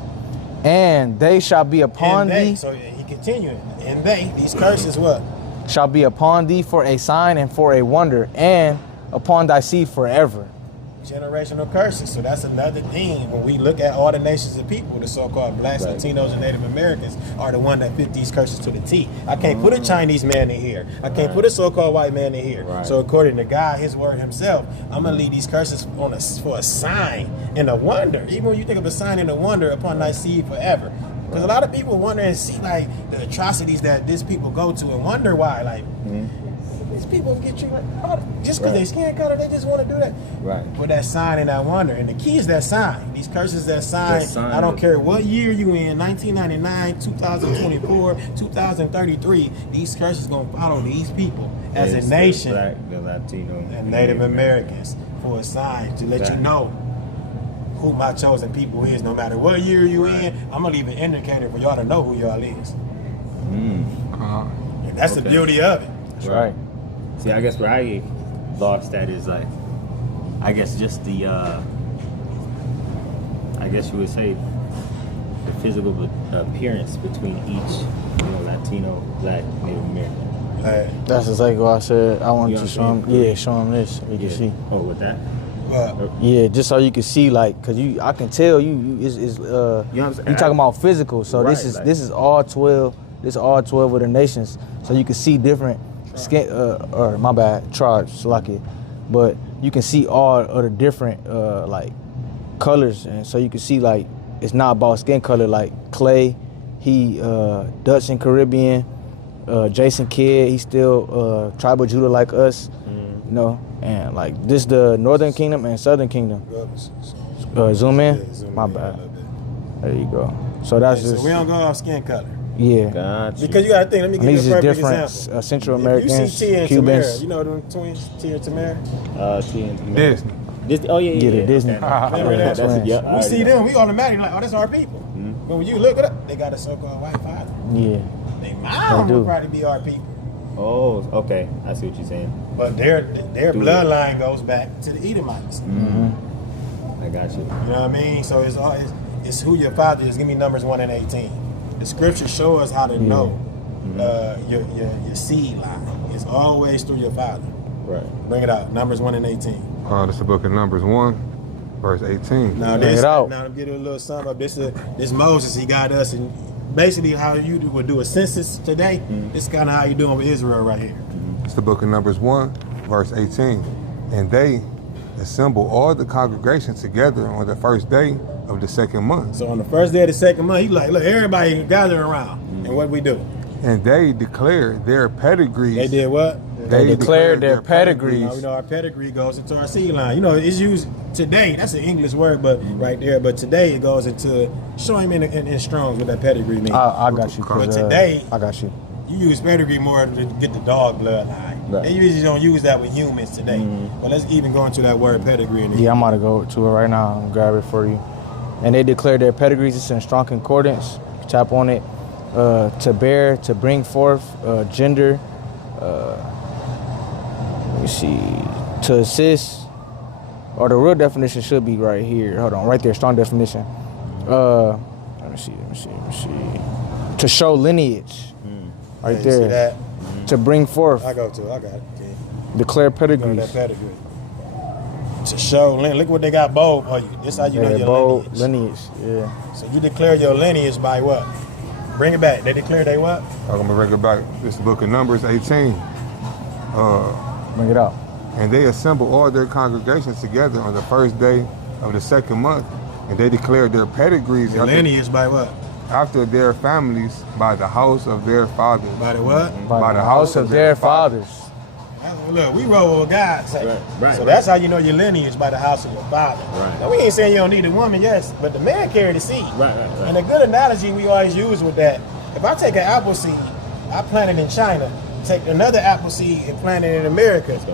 And they shall be upon thee. So he continuing. And these curses what? Shall be upon thee for a sign and for a wonder, and upon thy seed forever. Generational curses. So that's another thing. When we look at all the nations of people, the so-called blacks, Latinos, and Native Americans are the one that fit these curses to the T. I can't put a Chinese man in here. I can't put a so-called white man in here. Right. So according to God, his word himself, I'm going to leave these curses for a sign and a wonder. Even when you think of a sign and a wonder upon thy seed forever. Because a lot of people wonder and see like the atrocities that these people go to and wonder why. Like, these people get you like, just because they skin color, they just want to do that. Right. But that sign and that wonder. And the key is that sign. These curses, that sign. I don't care what year you in, 1999, 2024, 2033, these curses going to follow these people as a nation. Black, the Latino, and Native Americans for a sign to let you know who my chosen people is. No matter what year you in, I'm going to leave an indicator for y'all to know who y'all is. And that's the beauty of it. Right. See, I guess where I get lost at is like, I guess just the, I guess you would say, the physical appearance between each, Latino, Black, Native American. That's exactly what I said. I wanted to show him. Show him this. So you can see. Oh, with that. Yeah, just so you can see, like, cause I can tell you talking about physical. So this is all 12. This is all 12 of the nations. So you can see different skin, or my bad, tribes, Salakia. But you can see all of the different like colors, and so you can see like it's not about skin color. Like Clay, he Dutch and Caribbean. Jason Kidd, he's still tribal Judah like us, you know. And like this, the Northern Kingdom and Southern Kingdom. Zoom in. Yeah, zoom my in bad. There you go. So that's just. So we don't go off skin color. Yeah. Gotcha. Because you gotta think. Let me give you a perfect different, example. Central If Americans, you see Tia and Cubans. Tamara, you know them twins, Tia and Tamara. Tia and Tamara. Disney. Disney. Oh yeah. The Disney. Okay. Remember that? That's, yeah, I We see already know. them, we automatically like, oh, that's our people. But when you look it up, they got a so-called white father. Yeah. They mom They do. would probably be our people. Oh, okay. I see what you're saying. But their bloodline goes back to the Edomites. I got you. You know what I mean? So it's who your father is. Give me Numbers 1 and 18. The scriptures show us how to know your seed line. It's always through your father. Right. Bring it out. Numbers 1 and 18. This is the book of Numbers 1, verse 18. Now Bring it out. Now I'm getting a little sum up. This Moses, he got us, and basically how you would do a census today. This is kind of how you doing with Israel right here. It's the book of Numbers 1, verse 18. And they assemble all the congregation together on the first day of the second month. So on the first day of the second month, he like, look, everybody gather around. And what we do? And they declare their pedigrees. They did what? They declared their Now, pedigrees. we know our pedigree goes into our seed line. You know, it's used today. That's an English word, but right there. But today it goes into show him in Strong's what that pedigree means. I got you. But today, I got you. you use pedigree more to get the dog bloodline. Right. They usually don't use that with humans today. But let's even go into that word pedigree. In Yeah, I'm about to go to it right now and grab it for you. And they declared their pedigrees. It's in strong concordance. Tap on it. To bear, to bring forth, gender. Let me see. To assist. Or the real definition should be right here. Hold on, right there. Strong definition. Let me see. To show lineage. Right You there. see that? To bring forth. I got it. Okay. Declare Go to pedigrees. that pedigree. To show, look what they got bold for you. This is how you know Yeah, your bold lineage. lineage. Yeah. So you declare your lineage by what? Bring it back. They declare they what? I'm going to bring it back. This is the book of Numbers 18. Bring it out. And they assemble all their congregations together on the first day of the second month. And they declared their pedigrees Your lineage by what? after their families by the house of their fathers. By the what? By the house of their fathers. Look, we roll with God. Say. Right, So that's how you know your lineage, by the house of your father. Right. Now we ain't saying you don't need a woman, yes, but the man carry the seed. Right. And a good analogy we always use with that, if I take an apple seed, I plant it in China, take another apple seed and plant it in America, it's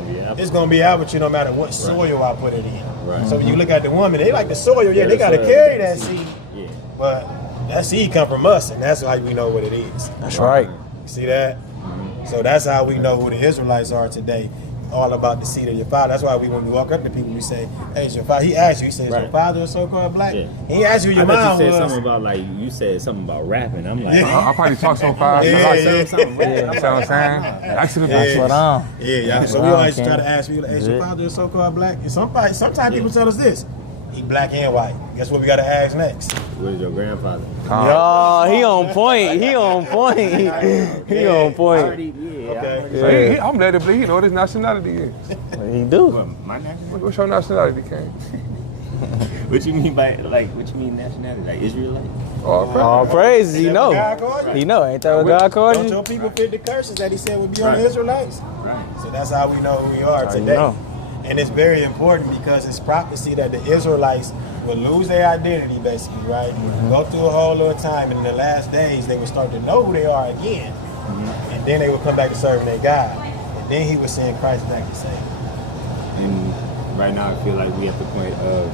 gonna be apple tree no matter what soil I put it in. Right. So when you look at the woman, they like the soil, they the gotta soil, carry yeah, that the seed. seed. Yeah. But that seed come from us, and that's how we know what it is. That's right. You see that? So that's how we know who the Israelites are today. All about the seed of your father. That's why when we walk up to people, we say, "Hey, is your father?" He asks you, he says, "Is your father a so-called black?" Yeah. He asks you who your mom I thought you was. said something about you said something about rapping. I'm like, Yeah. I probably talk so fast. Yeah, I yeah. something You rapping. know what I'm saying? Actually, Yeah. Slow down. Yeah. So we always try to ask people, "Hey, is your father a so-called black?" And sometimes people tell us this: he black and white. Guess what we got to ask next? Where's your grandfather? Yo, he on point. He on point. He on point. Okay. I'm led to believe he know what his nationality is. He do. What, my nationality? What's your nationality, King? What you mean by what you mean nationality? Like Israelite? All praises. He know. God called you? He know. Ain't that what God called Don't you? your people fit the curses that he said would be on the Right. Israelites? Right. So that's how we know who we are How you today. know. And it's very important because it's prophecy that the Israelites will lose their identity, basically, right? Go through a whole little time, and in the last days, they will start to know who they are again. And then they will come back to serving their God. And then he will send Christ back to save them. And right now, I feel like we at the point of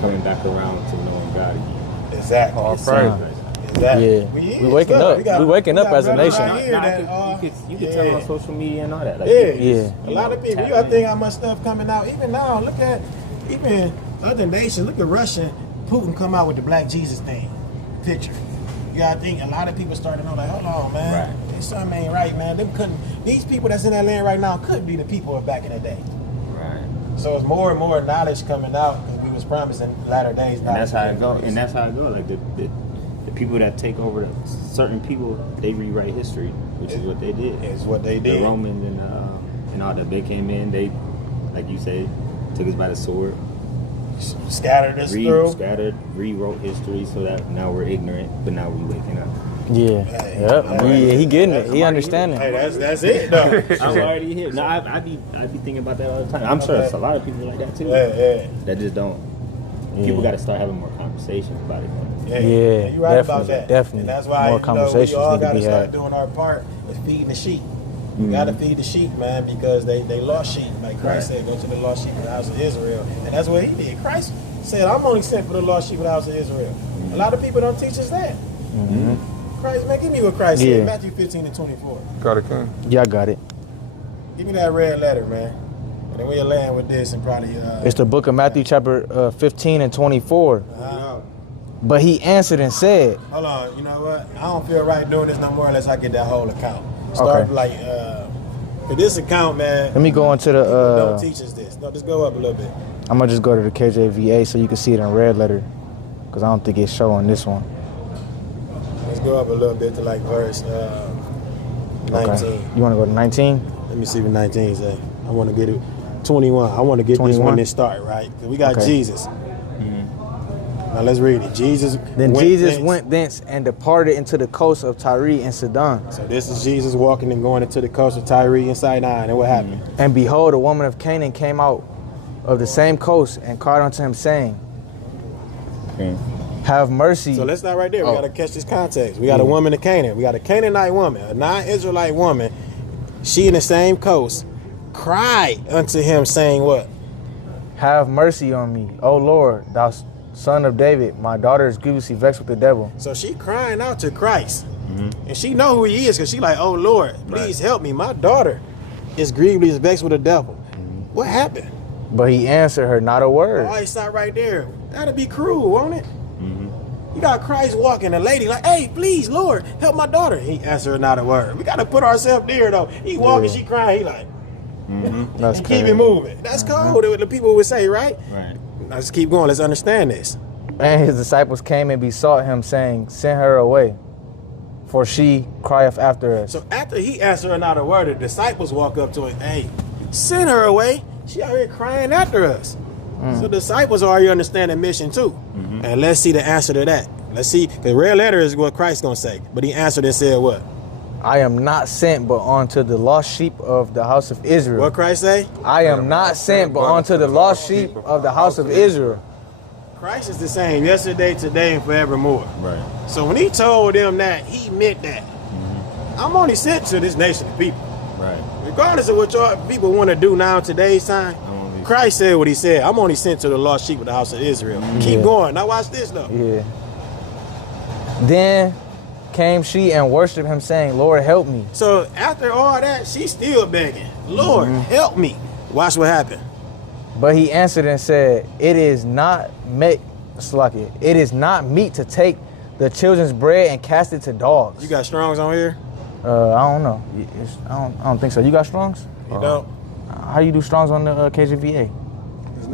coming back around to knowing God again. Exactly. All It's praise. something. Exactly. Yeah. We waking up. We waking up as a brothers nation. right here that You could tell on social media and all that. Like, Yeah. A lot of people. You gotta think how much stuff coming out. Even now, look at even other nations. Look at Russia. Putin come out with the Black Jesus thing picture. You gotta think a lot of people starting to know, like, hold on, man, this something ain't right, man. These people that's in that land right now could be the people of back in the day. Right. So it's more and more knowledge coming out because we was promising latter days. And that's how it go. And that's how it go. Like the people that take over certain people, they rewrite history, which is what they did. It's what they did. The Romans and all that, they came in, they, like you said, took us by the sword. Scattered us through. Scattered, rewrote history so that now we're ignorant, but now we're waking up. Yeah. Hey, he getting it. He understanding. Hey, that's it though. I'm already here. No, I be thinking about that all the time. I'm sure it's a lot of people like that too. That just don't. People got to start having more conversations about it. Yeah, you're right about that. Definitely. And that's why more conversations we all need to got to be start had. doing our part with feeding the sheep. We got to feed the sheep, man, because they lost sheep. Like Christ said, go to the lost sheep of the house of Israel. And that's what he did. Christ said, I'm only sent for the lost sheep of the house of Israel. A lot of people don't teach us that. Christ, man, give me what Christ said. Matthew 15:24. Got it, King? Yeah, I got it. Give me that red letter, man. And then we'll land with this and probably... it's the book of Matthew chapter 15 and 24. But he answered and said... Hold on, you know what? I don't feel right doing this no more unless I get that whole account. Start for this account, man. Let me go into the... don't teach us this. No, just go up a little bit. I'm going to just go to the KJVA so you can see it in red letter. Because I don't think it's showing this one. Let's go up a little bit to like verse 19. Okay. You want to go to 19? Let me see what 19 say. I want to get it. 21. I want to get 21? This one to start, right? Because we got Jesus. Now let's read it. Then Jesus went thence and departed into the coast of Tyre and Sidon. So this is Jesus walking and going into the coast of Tyre and Sidon. And what happened? And behold, a woman of Canaan came out of the same coast and cried unto him, saying, have mercy. So let's start right there. We got to catch this context. We got a woman of Canaan. We got a Canaanite woman, a non-Israelite woman. She in the same coast cried unto him, saying what? Have mercy on me, O Lord, thou son of David. My daughter is grievously vexed with the devil. So she crying out to Christ. And she know who he is because she like, oh Lord, please help me. My daughter is grievously vexed with the devil. What happened? But he answered her not a word. Oh, he stopped right there. That'd be cruel, won't it? You got Christ walking, a lady like, hey, please, Lord, help my daughter. He answered her not a word. We got to put ourselves there, though. He walking, she crying, he like, That's keep it moving. That's cold, the people would say, right? Right. Now just keep going. Let's understand this. And his disciples came and besought him, saying, send her away, for she crieth after us. So after he answered her not a word, the disciples walk up to him, hey, send her away. She out here crying after us. So disciples already understand the mission too. And let's see the answer to that. Let's see, because red letter is what Christ's going to say. But he answered and said what? I am not sent but unto the lost sheep of the house of Israel. What Christ say? I am not sent but unto the lost sheep of the house of Israel. Christ is the same yesterday, today, and forevermore. Right. So when he told them that, he meant that. I'm only sent to this nation of people. Right. Regardless of what y'all people want to do now in today's time, Christ said what he said. I'm only sent to the lost sheep of the house of Israel. Keep going. Now watch this though. Yeah. Then came she and worshipped him, saying, Lord, help me. So after all that, she's still begging, Lord, help me. Watch what happened. But he answered and said, it is not meat to take the children's bread and cast it to dogs. You got Strongs on here? I don't know. I don't think so. You got Strongs? You don't? How you do Strongs on the KJVA?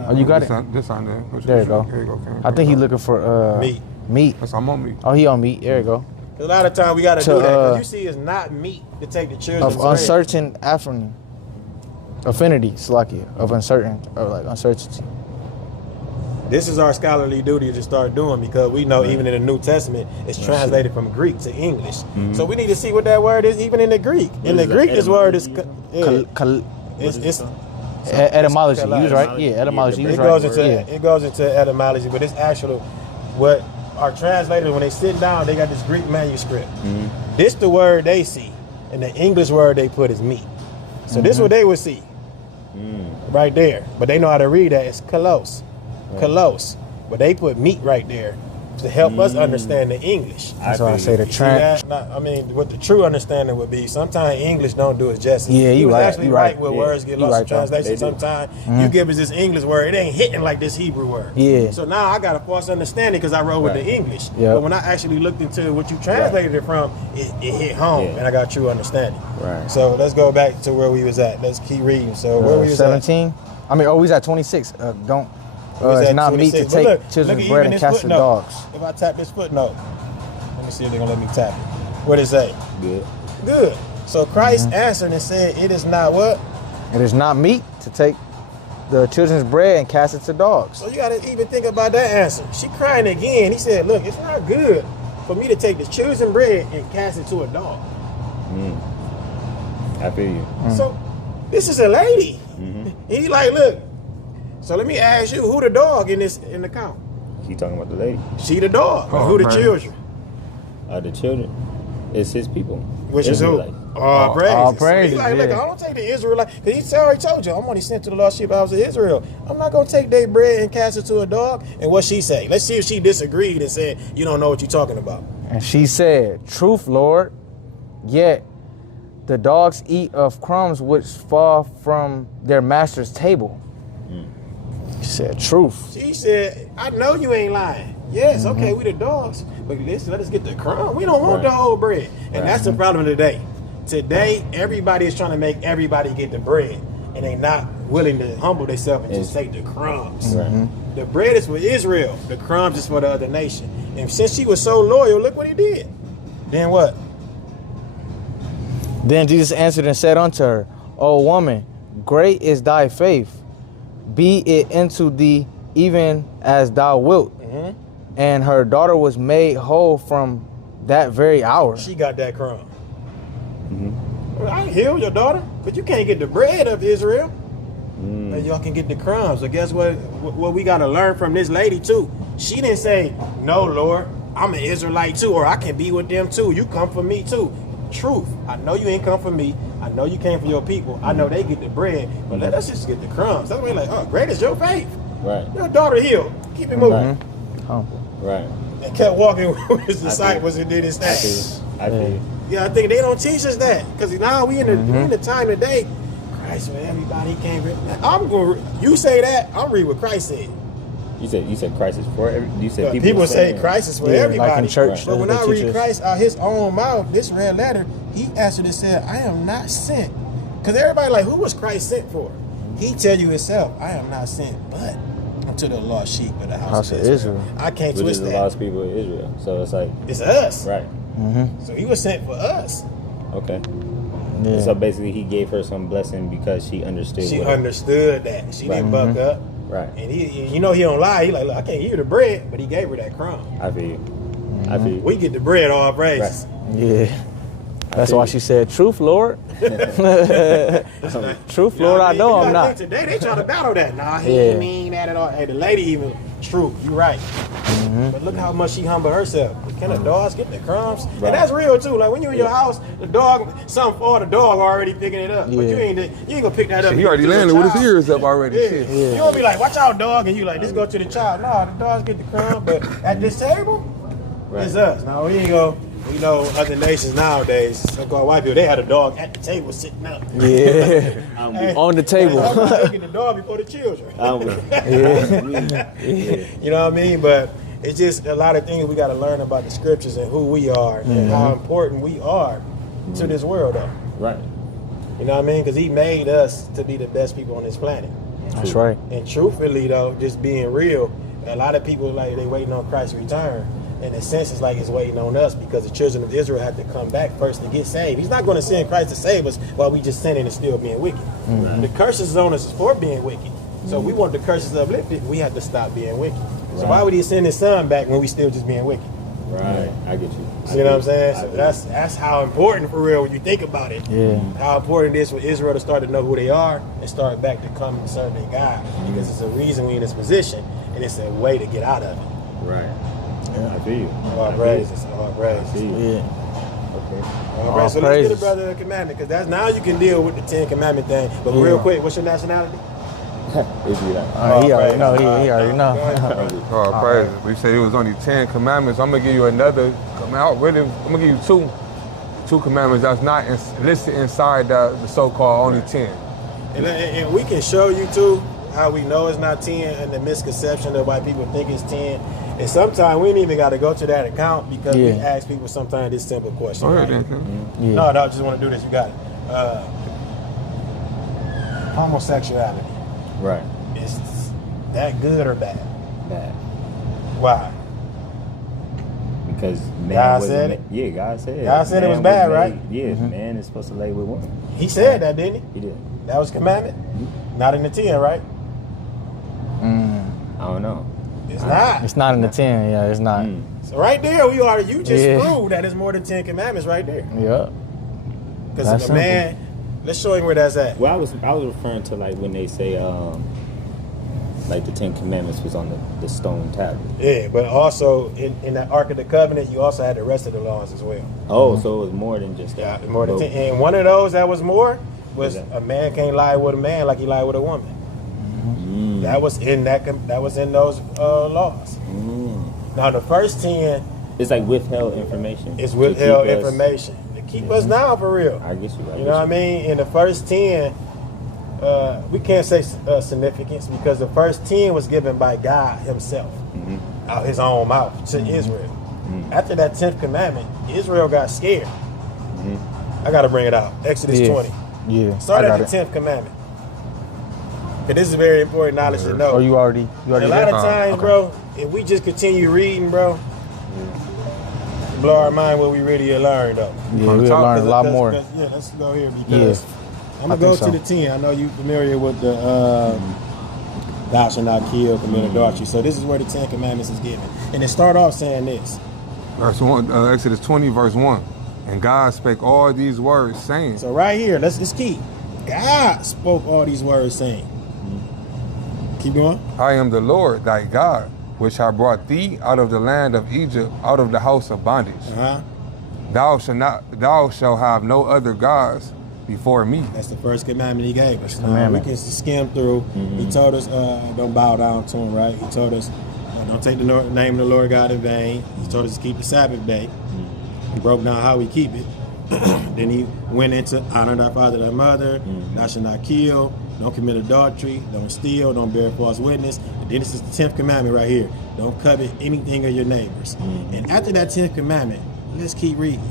Oh, you got it? This on there. There you go. Here you go, King. I think he looking for meat. Meat. Yes, I'm on meat. Oh, he on meat. There you go. A lot of time we got to do that because you see it's not meat to take the children's of uncertain affinity, Slakia, of uncertainty. This is our scholarly duty to start doing because we know even in the New Testament it's translated from Greek to English. So we need to see what that word is even in the Greek. In the Greek, this word is it's etymology. You was right. Yeah, etymology. It goes into etymology, but it's actually what our translators when they sit down, they got this Greek manuscript. This the word they see, and the English word they put is meat. So this is what they would see right there. But they know how to read that. It's kalos. Kalos, but they put meat right there to help us understand the English. That's why I say the what the true understanding would be. Sometimes English don't do it justice. Yeah, you right. Actually, right. Where words get lost in translation. Sometimes you give us this English word, it ain't hitting like this Hebrew word. Yeah. So now I got a false understanding because I wrote with the English. But when I actually looked into what you translated it from, it hit home, and I got true understanding. Right. So let's go back to where we was at. Let's keep reading. So where we was 17. At? We was at 26. It's not meat to take children's bread and cast to dogs. If I tap this footnote, me see if they're gonna let me tap it. What did it say? Good. Good. So Christ answered and said, it is not what? It is not meat to take the children's bread and cast it to dogs. So you gotta even think about that answer. She crying again. He said, look, it's not good for me to take the children's bread and cast it to a dog. I feel you. So this is a lady. And he like, look, so let me ask you, who the dog in the count? He talking about the lady. She the dog. Who the children? The children. It's his people. Which is who? All praises. All praises. He's like, look, I don't take the Israelite, because he already told you, I'm only sent to the lost sheep of the house of Israel. I'm not going to take their bread and cast it to a dog. And what she say? Let's see if she disagreed and said, you don't know what you're talking about. And she said, truth, Lord, yet the dogs eat of crumbs which fall from their master's table. She said, truth. She said, I know you ain't lying. Yes, okay, we the dogs, but listen, let us get the crumb. We don't want the whole bread. And that's the problem today. Today, everybody is trying to make everybody get the bread, and they not willing to humble themselves and just take the crumbs. The bread is for Israel. The crumbs is for the other nation. And since she was so loyal, look what he did. Then what? Then Jesus answered and said unto her, O woman, great is thy faith. Be it unto thee even as thou wilt. And her daughter was made whole from that very hour. She got that crumb. Well, I heal your daughter, but you can't get the bread of Israel. And y'all can get the crumbs. So guess what? What we got to learn from this lady too. She didn't say, no, Lord, I'm an Israelite too, or I can be with them too. You come for me too. Truth. I know you ain't come for me. I know you came for your people. I know they get the bread, but let us just get the crumbs. That's why like, oh, great is your faith. Right. Your daughter healed. Keep it moving. Right. And kept walking with his disciples and did his thing. I feel. Yeah, I think they don't teach us that, because now we in the time today. Christ for everybody came. You say that, I'm read what Christ said. You said Christ is for everybody. You said people say Christ is for everybody. Like in church, but when I read Christ out his own mouth, this red letter, he answered and said, I am not sent. Because everybody like, who was Christ sent for? He tell you himself, I am not sent, but to the lost sheep of the house of Israel. I can't twist that. The lost people of Israel. So it's like, it's us. Right. So he was sent for us. Okay. Yeah. So basically he gave her some blessing because she understood. She understood that. She didn't buck up. Right. And he don't lie. He like, look, I can't give you the bread, but he gave her that crumb. I feel you. I feel you. We get the bread, all praises. Right. Yeah. That's why she said, truth, Lord. Truth, Lord, I know I'm not. Today they try to battle that. Nah, he ain't mean that at all. Hey, the lady even, true, you right. But look how much she humbled herself. Can the dogs get the crumbs? Right. And that's real too. Like when you in your house, the dog, something for the dog already picking it up. But you ain't gonna pick that up. He already landed with his ears up already. You gonna be like, watch out, dog, and you like, this go to the child. No, the dogs get the crumbs, but at this table, it's us. Now we ain't go. We know other nations nowadays, so-called white people, they had a dog at the table sitting up. Yeah, on the table. Taking the dog before the children. You know what I mean? But it's just a lot of things we got to learn about the scriptures and who we are and how important we are to this world, though. Right. You know what I mean? Because he made us to be the best people on this planet. That's right. And truthfully, though, just being real, a lot of people like they waiting on Christ's return. In a sense, it's like it's waiting on us because the children of Israel have to come back first to get saved. He's not going to send Christ to save us while we just sinning and still being wicked. The curses on us is for being wicked. So we want the curses uplifted, we have to stop being wicked. So why would he send his son back when we still just being wicked? Right, I get you. You know what I'm saying? So that's how important for real when you think about it. Yeah. How important it is for Israel to start to know who they are and start back to come and serve their God. Because it's a reason we're in this position and it's a way to get out of it. Right. Yeah, I feel you. All praises. All praises. Yeah. Okay. All right, so let's get a brother commandment, because that's now you can deal with the 10 commandment thing. But real quick, what's your nationality? He already know. He already know. All praises. We said it was only 10 commandments. I'm gonna give you another. I'm gonna give you two commandments that's not listed inside the so-called only 10. And we can show you too how we know it's not 10 and the misconception of why people think it's 10. And sometimes we ain't even got to go to that account because we ask people sometimes this simple question. Right? No, I just want to do this. You got it. Homosexuality. Right. Is that good or bad? Bad. Why? Because God said it? Yeah, God said it. God said it was bad, right? Yeah, man is supposed to lay with women. He said that, didn't he? He did. That was commandment? Not in the 10, right? I don't know. It's not. It's not in the 10. Yeah, it's not. So right there, you just proved that it's more than 10 commandments right there. Yeah. Because if a man, let's show him where that's at. Well, I was referring to like when they say like the 10 commandments was on the stone tablet. Yeah, but also in the Ark of the Covenant, you also had the rest of the laws as well. Oh, so it was more than just that. Yeah, more than 10. And one of those that was more was a man can't lie with a man like he lied with a woman. That was in those laws. Now the first 10, it's like withheld information. It's withheld information to keep us down for real. I guess you right. You know what I mean? In the first 10, we can't say significance because the first 10 was given by God Himself, out His own mouth to Israel. After that 10th commandment, Israel got scared. I got to bring it out. Exodus 20. Yeah. Start at the 10th commandment. Because this is very important knowledge to know. Oh, you already a lot of times, bro, if we just continue reading, bro, blow our mind what we really learned, though. Yeah, we'll learn a lot more. Yeah, let's go here because I'm going to go to the 10. I know you're familiar with the thou shalt not kill, commit adultery. So this is where the 10 commandments is given. And it start off saying this. Verse 1, Exodus 20, verse 1. And God spake all these words, saying. So right here, let's keep. God spoke all these words, saying. Keep going. I am the Lord thy God, which I brought thee out of the land of Egypt, out of the house of bondage. Thou shalt have no other gods before me. That's the first commandment He gave us. Now, we can skim through. He told us don't bow down to Him, right? He told us don't take the name of the Lord God in vain. He told us to keep the Sabbath day. He broke down how we keep it. Then He went into honor thy father, thy mother. Thou shalt not kill. Don't commit adultery. Don't steal. Don't bear false witness. And then this is the 10th commandment right here. Don't covet anything of your neighbors. And after that 10th commandment, let's keep reading.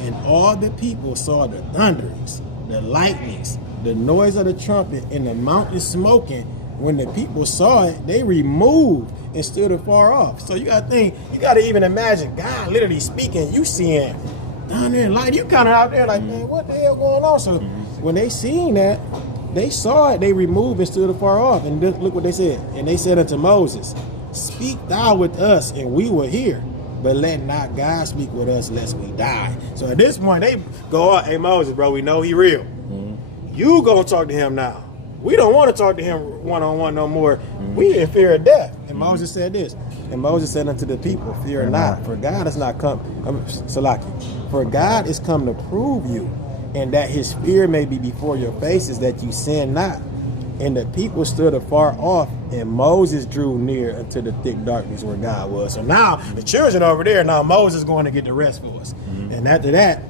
And all the people saw the thunderings, the lightnings, the noise of the trumpet, and the mountain smoking. When the people saw it, they removed and stood afar off. So you got to think, you got to even imagine God literally speaking, you seeing thunder and light. You kind of out there like, man, what the hell going on? So when they seen that, they saw it, they removed and stood afar off. And look what they said. And they said unto Moses, speak thou with us, and we will hear. But let not God speak with us, lest we die. So at this point, they go, hey, Moses, bro, we know He real. You go talk to Him now. We don't want to talk to Him one-on-one no more. We in fear of death. And Moses said this. And Moses said unto the people, fear not, for God has not come. Salaki. For God is come to prove you, and that His fear may be before your faces, that you sin not. And the people stood afar off, and Moses drew near unto the thick darkness where God was. So now the children over there, now Moses is going to get the rest for us. And after that,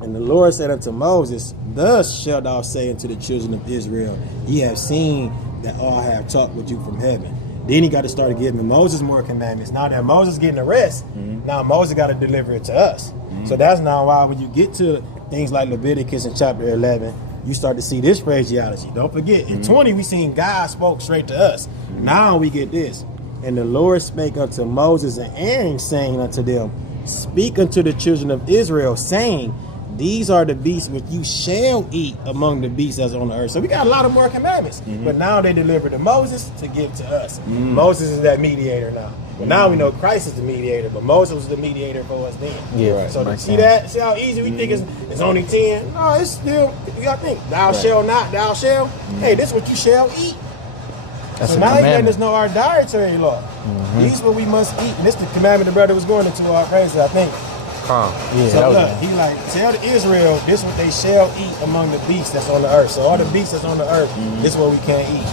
and the Lord said unto Moses, thus shalt thou say unto the children of Israel, ye have seen that all have talked with you from heaven. Then He got to start giving Moses more commandments. Now that Moses getting the rest, now Moses got to deliver it to us. So that's now why when you get to things like Leviticus in chapter 11, you start to see this phraseology. Don't forget, in 20 we seen God spoke straight to us. Now we get this. And the Lord spake unto Moses and Aaron, saying unto them, speak unto the children of Israel, saying, these are the beasts which you shall eat among the beasts that's on the earth. So we got a lot of more commandments. But now they deliver to Moses to give to us. Moses is that mediator now. But now we know Christ is the mediator, but Moses was the mediator for us then. Yeah, right. So to see that, see how easy we think it's only 10? No, it's still, you got to think, thou shalt not, thou shalt. Hey, this is what you shall eat. That's so a now commandment. there's no our dietary law. These what we must eat. And this the commandment the brother was going into our praises, I think. Yeah, so look, he like, tell to Israel, this is what they shall eat among the beasts that's on the earth. So all the beasts that's on the earth, this is what we can't eat.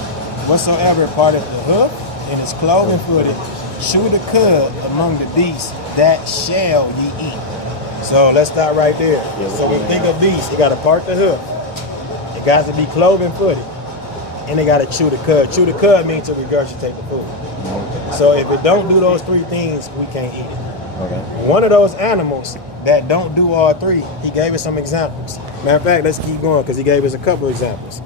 Whatsoever part of the hoof and its cloven footed, chew the cud among the beasts, that shall ye eat. So let's start right there. So when we think of beasts, you got to part the hoof. It got to be cloven footed. And they got to chew the cud. Chew the cud means to regurgitate the food. So if it don't do those three things, we can't eat it. One of those animals that don't do all three, He gave us some examples. Matter of fact, let's keep going because He gave us a couple examples.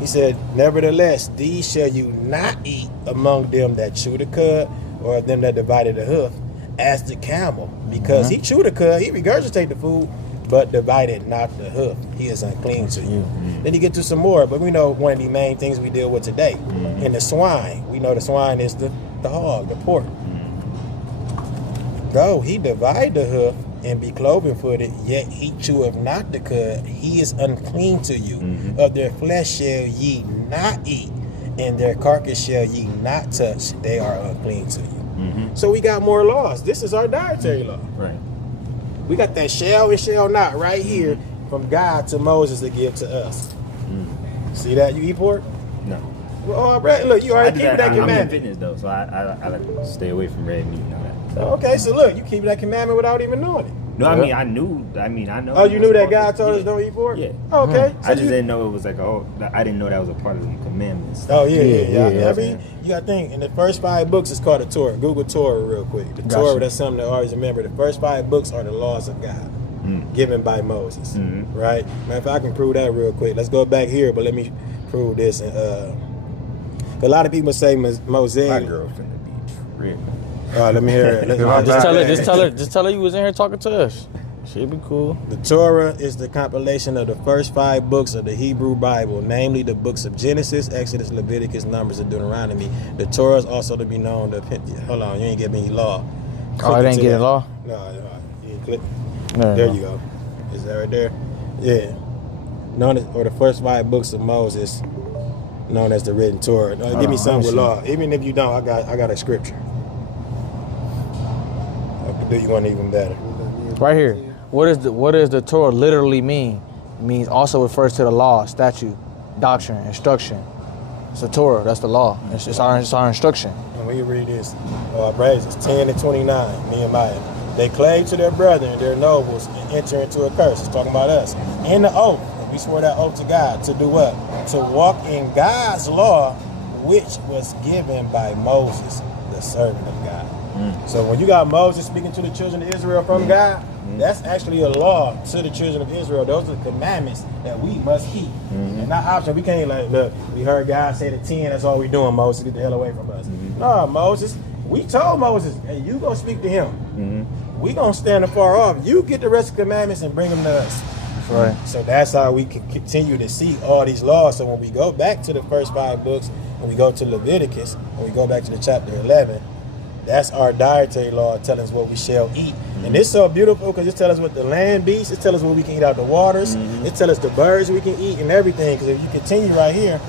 He said, nevertheless, these shall you not eat among them that chew the cud or them that divided the hoof, as the camel, because he chewed the cud, he regurgitate the food, but divided not the hoof. He is unclean to you. Then you get to some more, but we know one of the main things we deal with today. In the swine, we know the swine is the hog, the pork. Though he divide the hoof and be cloven-footed, yet he cheweth not the cud, he is unclean to you. Of their flesh shall ye not eat, and their carcass shall ye not touch, they are unclean to you. So we got more laws. This is our dietary law. Right. We got that shall and shall not right here from God to Moses to give to us. See that? You eat pork? No. Well, look, you already keep that commandment. I'm in fitness though, so I like to stay away from red meat and all that. So. Okay, so look, you keep that commandment without even knowing it. No, I mean, I know. Oh, you knew that God told us don't eat pork? Yeah. Okay. So I just didn't know it was like I didn't know that was a part of the commandments. Oh, yeah. I mean, you got to think, in the first 5 books, it's called the Torah. Google Torah real quick. The Torah, that's something to always remember. The first 5 books are the laws of God given by Moses, right? Matter of fact, I can prove that real quick. Let's go back here, but let me prove this. A lot of people say Mosaic. My girl finna be tripping. Let me hear it. Just tell her you was in here talking to us. She'd be cool. The Torah is the compilation of the first 5 books of the Hebrew Bible, namely the books of Genesis, Exodus, Leviticus, Numbers, and Deuteronomy. The Torah is also to be known to... Hold on, you ain't give me law. Oh, I didn't get it law? No, you didn't click. There you go. Is that right there? Yeah. The first 5 books of Moses, known as the written Torah. Give me something with law. Even if you don't, I got a scripture. I'll do you one even better. Right here. What does the Torah literally mean? It means also refers to the law, statute, doctrine, instruction. It's the Torah. That's the law. It's our instruction. And when you read this, praises 10 and 29, Nehemiah. They clave to their brethren, their nobles, and enter into a curse. It's talking about us. In the oath, we swore that oath to God to do what? To walk in God's law, which was given by Moses, the servant of God. So when you got Moses speaking to the children of Israel from God, that's actually a law to the children of Israel. Those are the commandments that we must keep. And not optional. We can't look, we heard God say the 10, that's all we doing, Moses, get the hell away from us. No, Moses, we told Moses, hey, you go speak to him. We gonna stand afar off. You get the rest of the commandments and bring them to us. That's right. So that's how we can continue to see all these laws. So when we go back to the first 5 books, when we go to Leviticus, when we go back to the chapter 11, that's our dietary law telling us what we shall eat. And it's so beautiful because it tells us what the land beasts, it tells us what we can eat out the waters, it tells us the birds we can eat and everything. Because if you continue right here,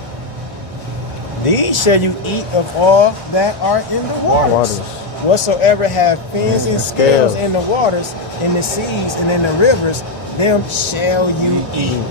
these shall you eat of all that are in the waters. Whatsoever have fins and scales in the waters, in the seas, and in the rivers, them shall you eat.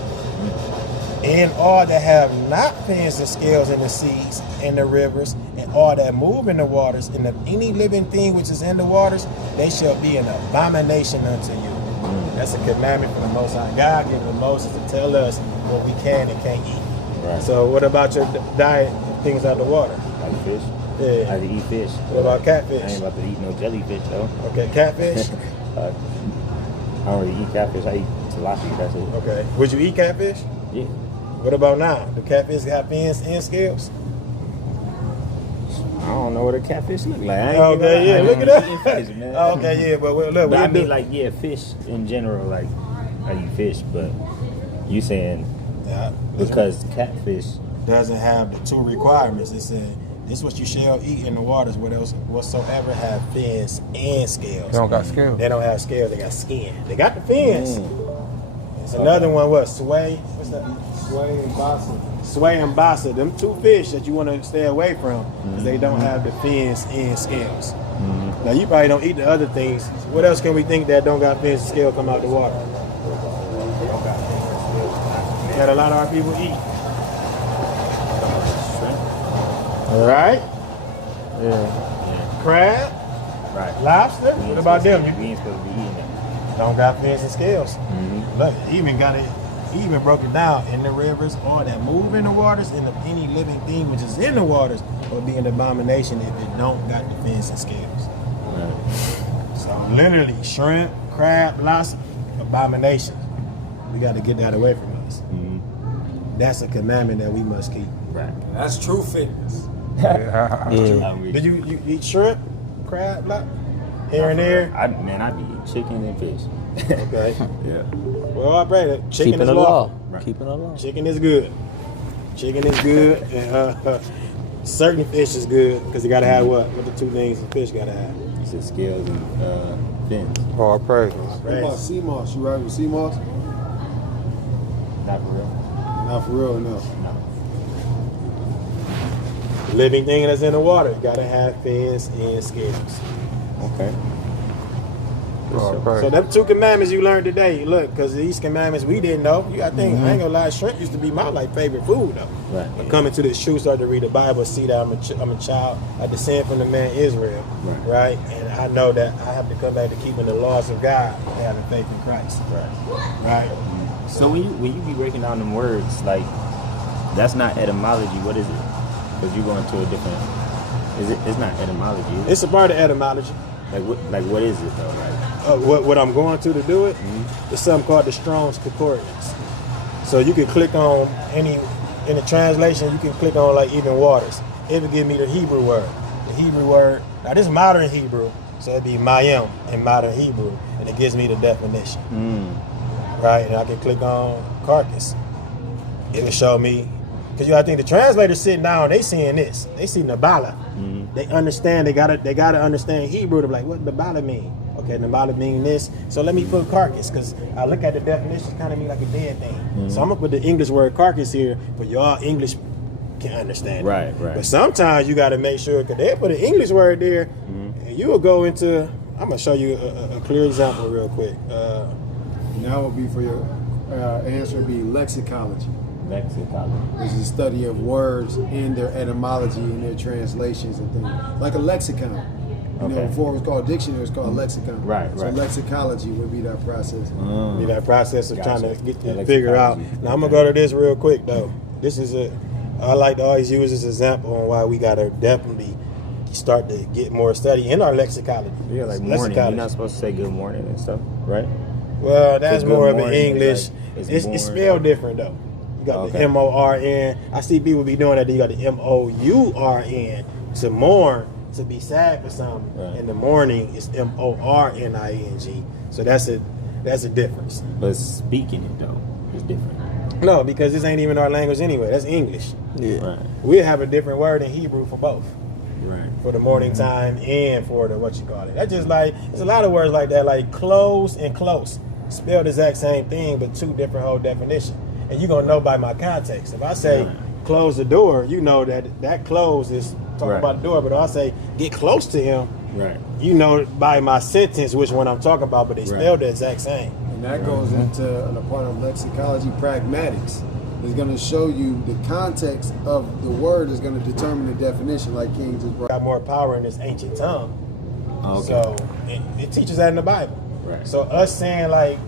And all that have not fins and scales in the seas, in the rivers, and all that move in the waters, and of any living thing which is in the waters, they shall be an abomination unto you. That's a commandment from the Most High God given Moses to tell us what we can and can't eat. Right. So what about your diet of things out of the water? Like fish? Yeah. I like to eat fish. What about catfish? I ain't about to eat no jellyfish though. Okay, catfish? I don't really eat catfish. I eat tilapia, that's it. Okay. Would you eat catfish? Yeah. What about now? Do catfish got fins and scales? I don't know what a catfish look like. Okay, yeah, look at that. Fish, man. Okay, yeah, but look. I mean, like, yeah, fish in general, like, I eat fish, but you saying because catfish doesn't have the 2 requirements. It said, this is what you shall eat in the waters whatsoever have fins and scales. They don't got scales. They don't have scales, they got skin. They got the fins. It's another one, what? Sway? What's that? Sway and bassa. Sway and bassa. Them 2 fish that you want to stay away from because they don't have the fins and scales. Now, you probably don't eat the other things. What else can we think that don't got fins and scales come out the water? That a lot of our people eat. Right? Yeah. Crab? right. Lobster? What about them? We ain't supposed to be eating that. Don't got fins and scales. Look, he even broke it down in the rivers, all that move in the waters, and any living thing which is in the waters will be an abomination if it don't got the fins and scales. Right. So literally, shrimp, crab, lobster, abomination. We got to get that away from us. That's a commandment that we must keep. Right. That's true fitness. Did you eat shrimp, crab, lobster? Here and there? I be eating chicken and fish. Okay. Yeah. Well, I pray that chicken Keeping is the lawful. law. Right. Keeping the law. Chicken is good. Chicken is good, and certain fish is good because you gotta have what? What the two things the fish gotta have? You said scales and fins. Oh, I pray. What about sea moss? You right with sea moss? Not for real. Not for real, no. No. The living thing that's in the water, you gotta have fins and scales. Okay. Oh, I pray. So them 2 commandments you learned today, look, because these commandments we didn't know. You gotta think, I ain't gonna lie, shrimp used to be my favorite food though. Right. I come into this truth, start to read the Bible, see that I'm a child, I descend from the man Israel, right? And I know that I have to come back to keeping the laws of God and having faith in Christ. Right. So when you be breaking down them words, like that's not etymology. What is it? Because you go into a different. It's not etymology. Is it? It's a part of etymology. Like what is it though? Like What I'm going to do it, it's something called the Strong's Concordance. So you can click on in the translation, you can click on like even waters. It will give me the Hebrew word. The Hebrew word, now this is modern Hebrew, so it'd be mayim in modern Hebrew, and it gives me the definition. Right, and I can click on carcass. It will show me, because I think the translators sitting down, they seeing this. They see Nabala. They understand, they gotta understand Hebrew to be like, what Nabala mean? Okay, Nabala mean this. So let me put carcass, because I look at the definitions, kind of mean like a dead thing. So I'm gonna put the English word carcass here, but y'all English can understand it. Right. But sometimes you gotta make sure, because they put an English word there, and you will go into, I'm gonna show you a clear example real quick. Now would be for your answer would be lexicology. lexicology. Which is the study of words and their etymology and their translations and things. Like a lexicon. You know, before it was called dictionary, it was called lexicon. Right. So lexicology would be that process. Be that process of trying to get to figure out. Now I'm gonna go to this real quick though. This is I like to always use this example on why we gotta definitely start to get more study in our lexicology. Yeah, like morning. You're not supposed to say good morning and stuff, right? Well, that's more of an English. It's spelled different though. You got the M-O-R-N. I see people be doing that. Then you got the M-O-U-R-N to mourn, to be sad for something. Right. In the morning, it's M-O-R-N-I-N-G. So that's a difference. But speaking it though is different. No, because this ain't even our language anyway. That's English. Yeah. Right. We have a different word in Hebrew for both. Right. For the morning time and for the That's just like, there's a lot of words like that, like close and close. Spelled the exact same thing, but two different whole definitions. And you're going to know by my context. If I say close the door, you know that close is talking about the door. But if I say get close to him, you know by my sentence which one I'm talking about, but they spelled the exact same. And that goes into a part of lexicology, pragmatics. It's going to show you the context of the word is going to determine the definition, like King just brought. Got more power in this ancient tongue. So it teaches that in the Bible. So us saying like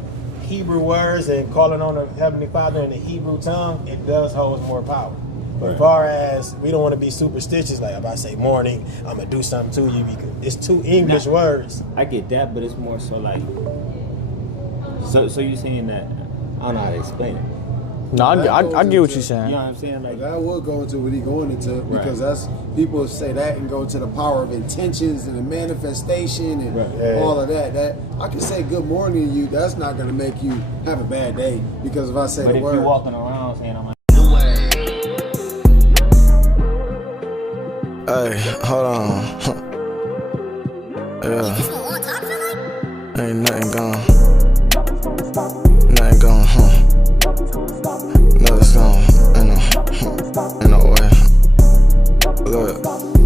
Hebrew words and calling on the Heavenly Father in the Hebrew tongue, it does hold more power. But as far as we don't want to be superstitious, like if I say morning, I'm gonna do something to you because it's two English words. I get that, but it's more so like so you're saying that I don't know how to explain it. No, I get what you're saying. You know what I'm saying? Like that would go into what he going into because that's people say that and go to the power of intentions and the manifestation and all of that. That I can say good morning to you. That's not going to make you have a bad day because if I say the word. But if you're walking around saying I'm like. Hey, hold on. Ain't nothing gone. Nothing gone, Nothing's gone, in no way. Look,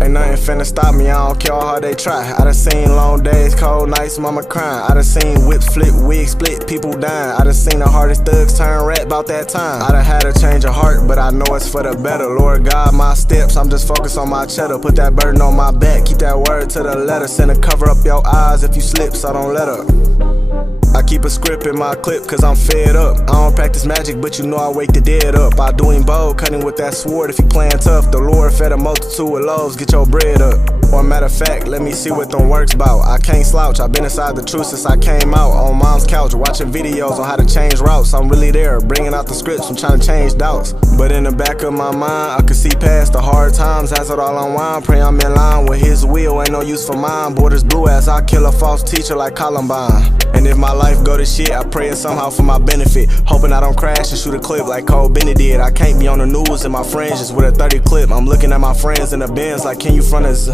ain't nothing finna stop me, I don't care how hard they try. I done seen long days, cold nights, mama crying. I done seen whips flip, wigs split, people dying. I done seen the hardest thugs turn rat about that time. I done had a change of heart, but I know it's for the better. Lord God, my steps, I'm just focused on my cheddar. Put that burden on my back, keep that word to the letter. Send a cover up your eyes if you slip, so don't let up. I keep a script in my clip cause I'm fed up. I don't practice magic but you know I wake the dead up. I doing bold, cutting with that sword if you playing tough. The Lord fed a multitude with loaves, get your bread up. Or matter of fact, let me see what them works bout. I can't slouch, I've been inside the truth since I came out. On mom's couch, watching videos on how to change routes. I'm really there, bringing out the scripts, I'm trying to change doubts. But in the back of my mind, I could see past the hard times. As it all unwind, pray I'm in line with his will, ain't no use for mine. Borders blue as I kill a false teacher like Columbine. And if my life go to shit, I pray it somehow for my benefit. Hoping I don't crash and shoot a clip like Cole Bennett did. I can't be on the news and my friends just with a 30 clip. I'm looking at my friends in the Benz like, can you front us?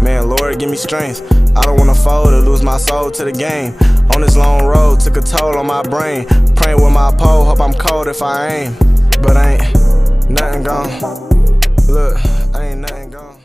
Man, Lord, give me strength. I don't wanna fold or lose my soul to the game. On this long road, took a toll on my brain. Praying with my pole, hope I'm cold if I aim. But ain't nothing gone. Look, ain't nothing gone.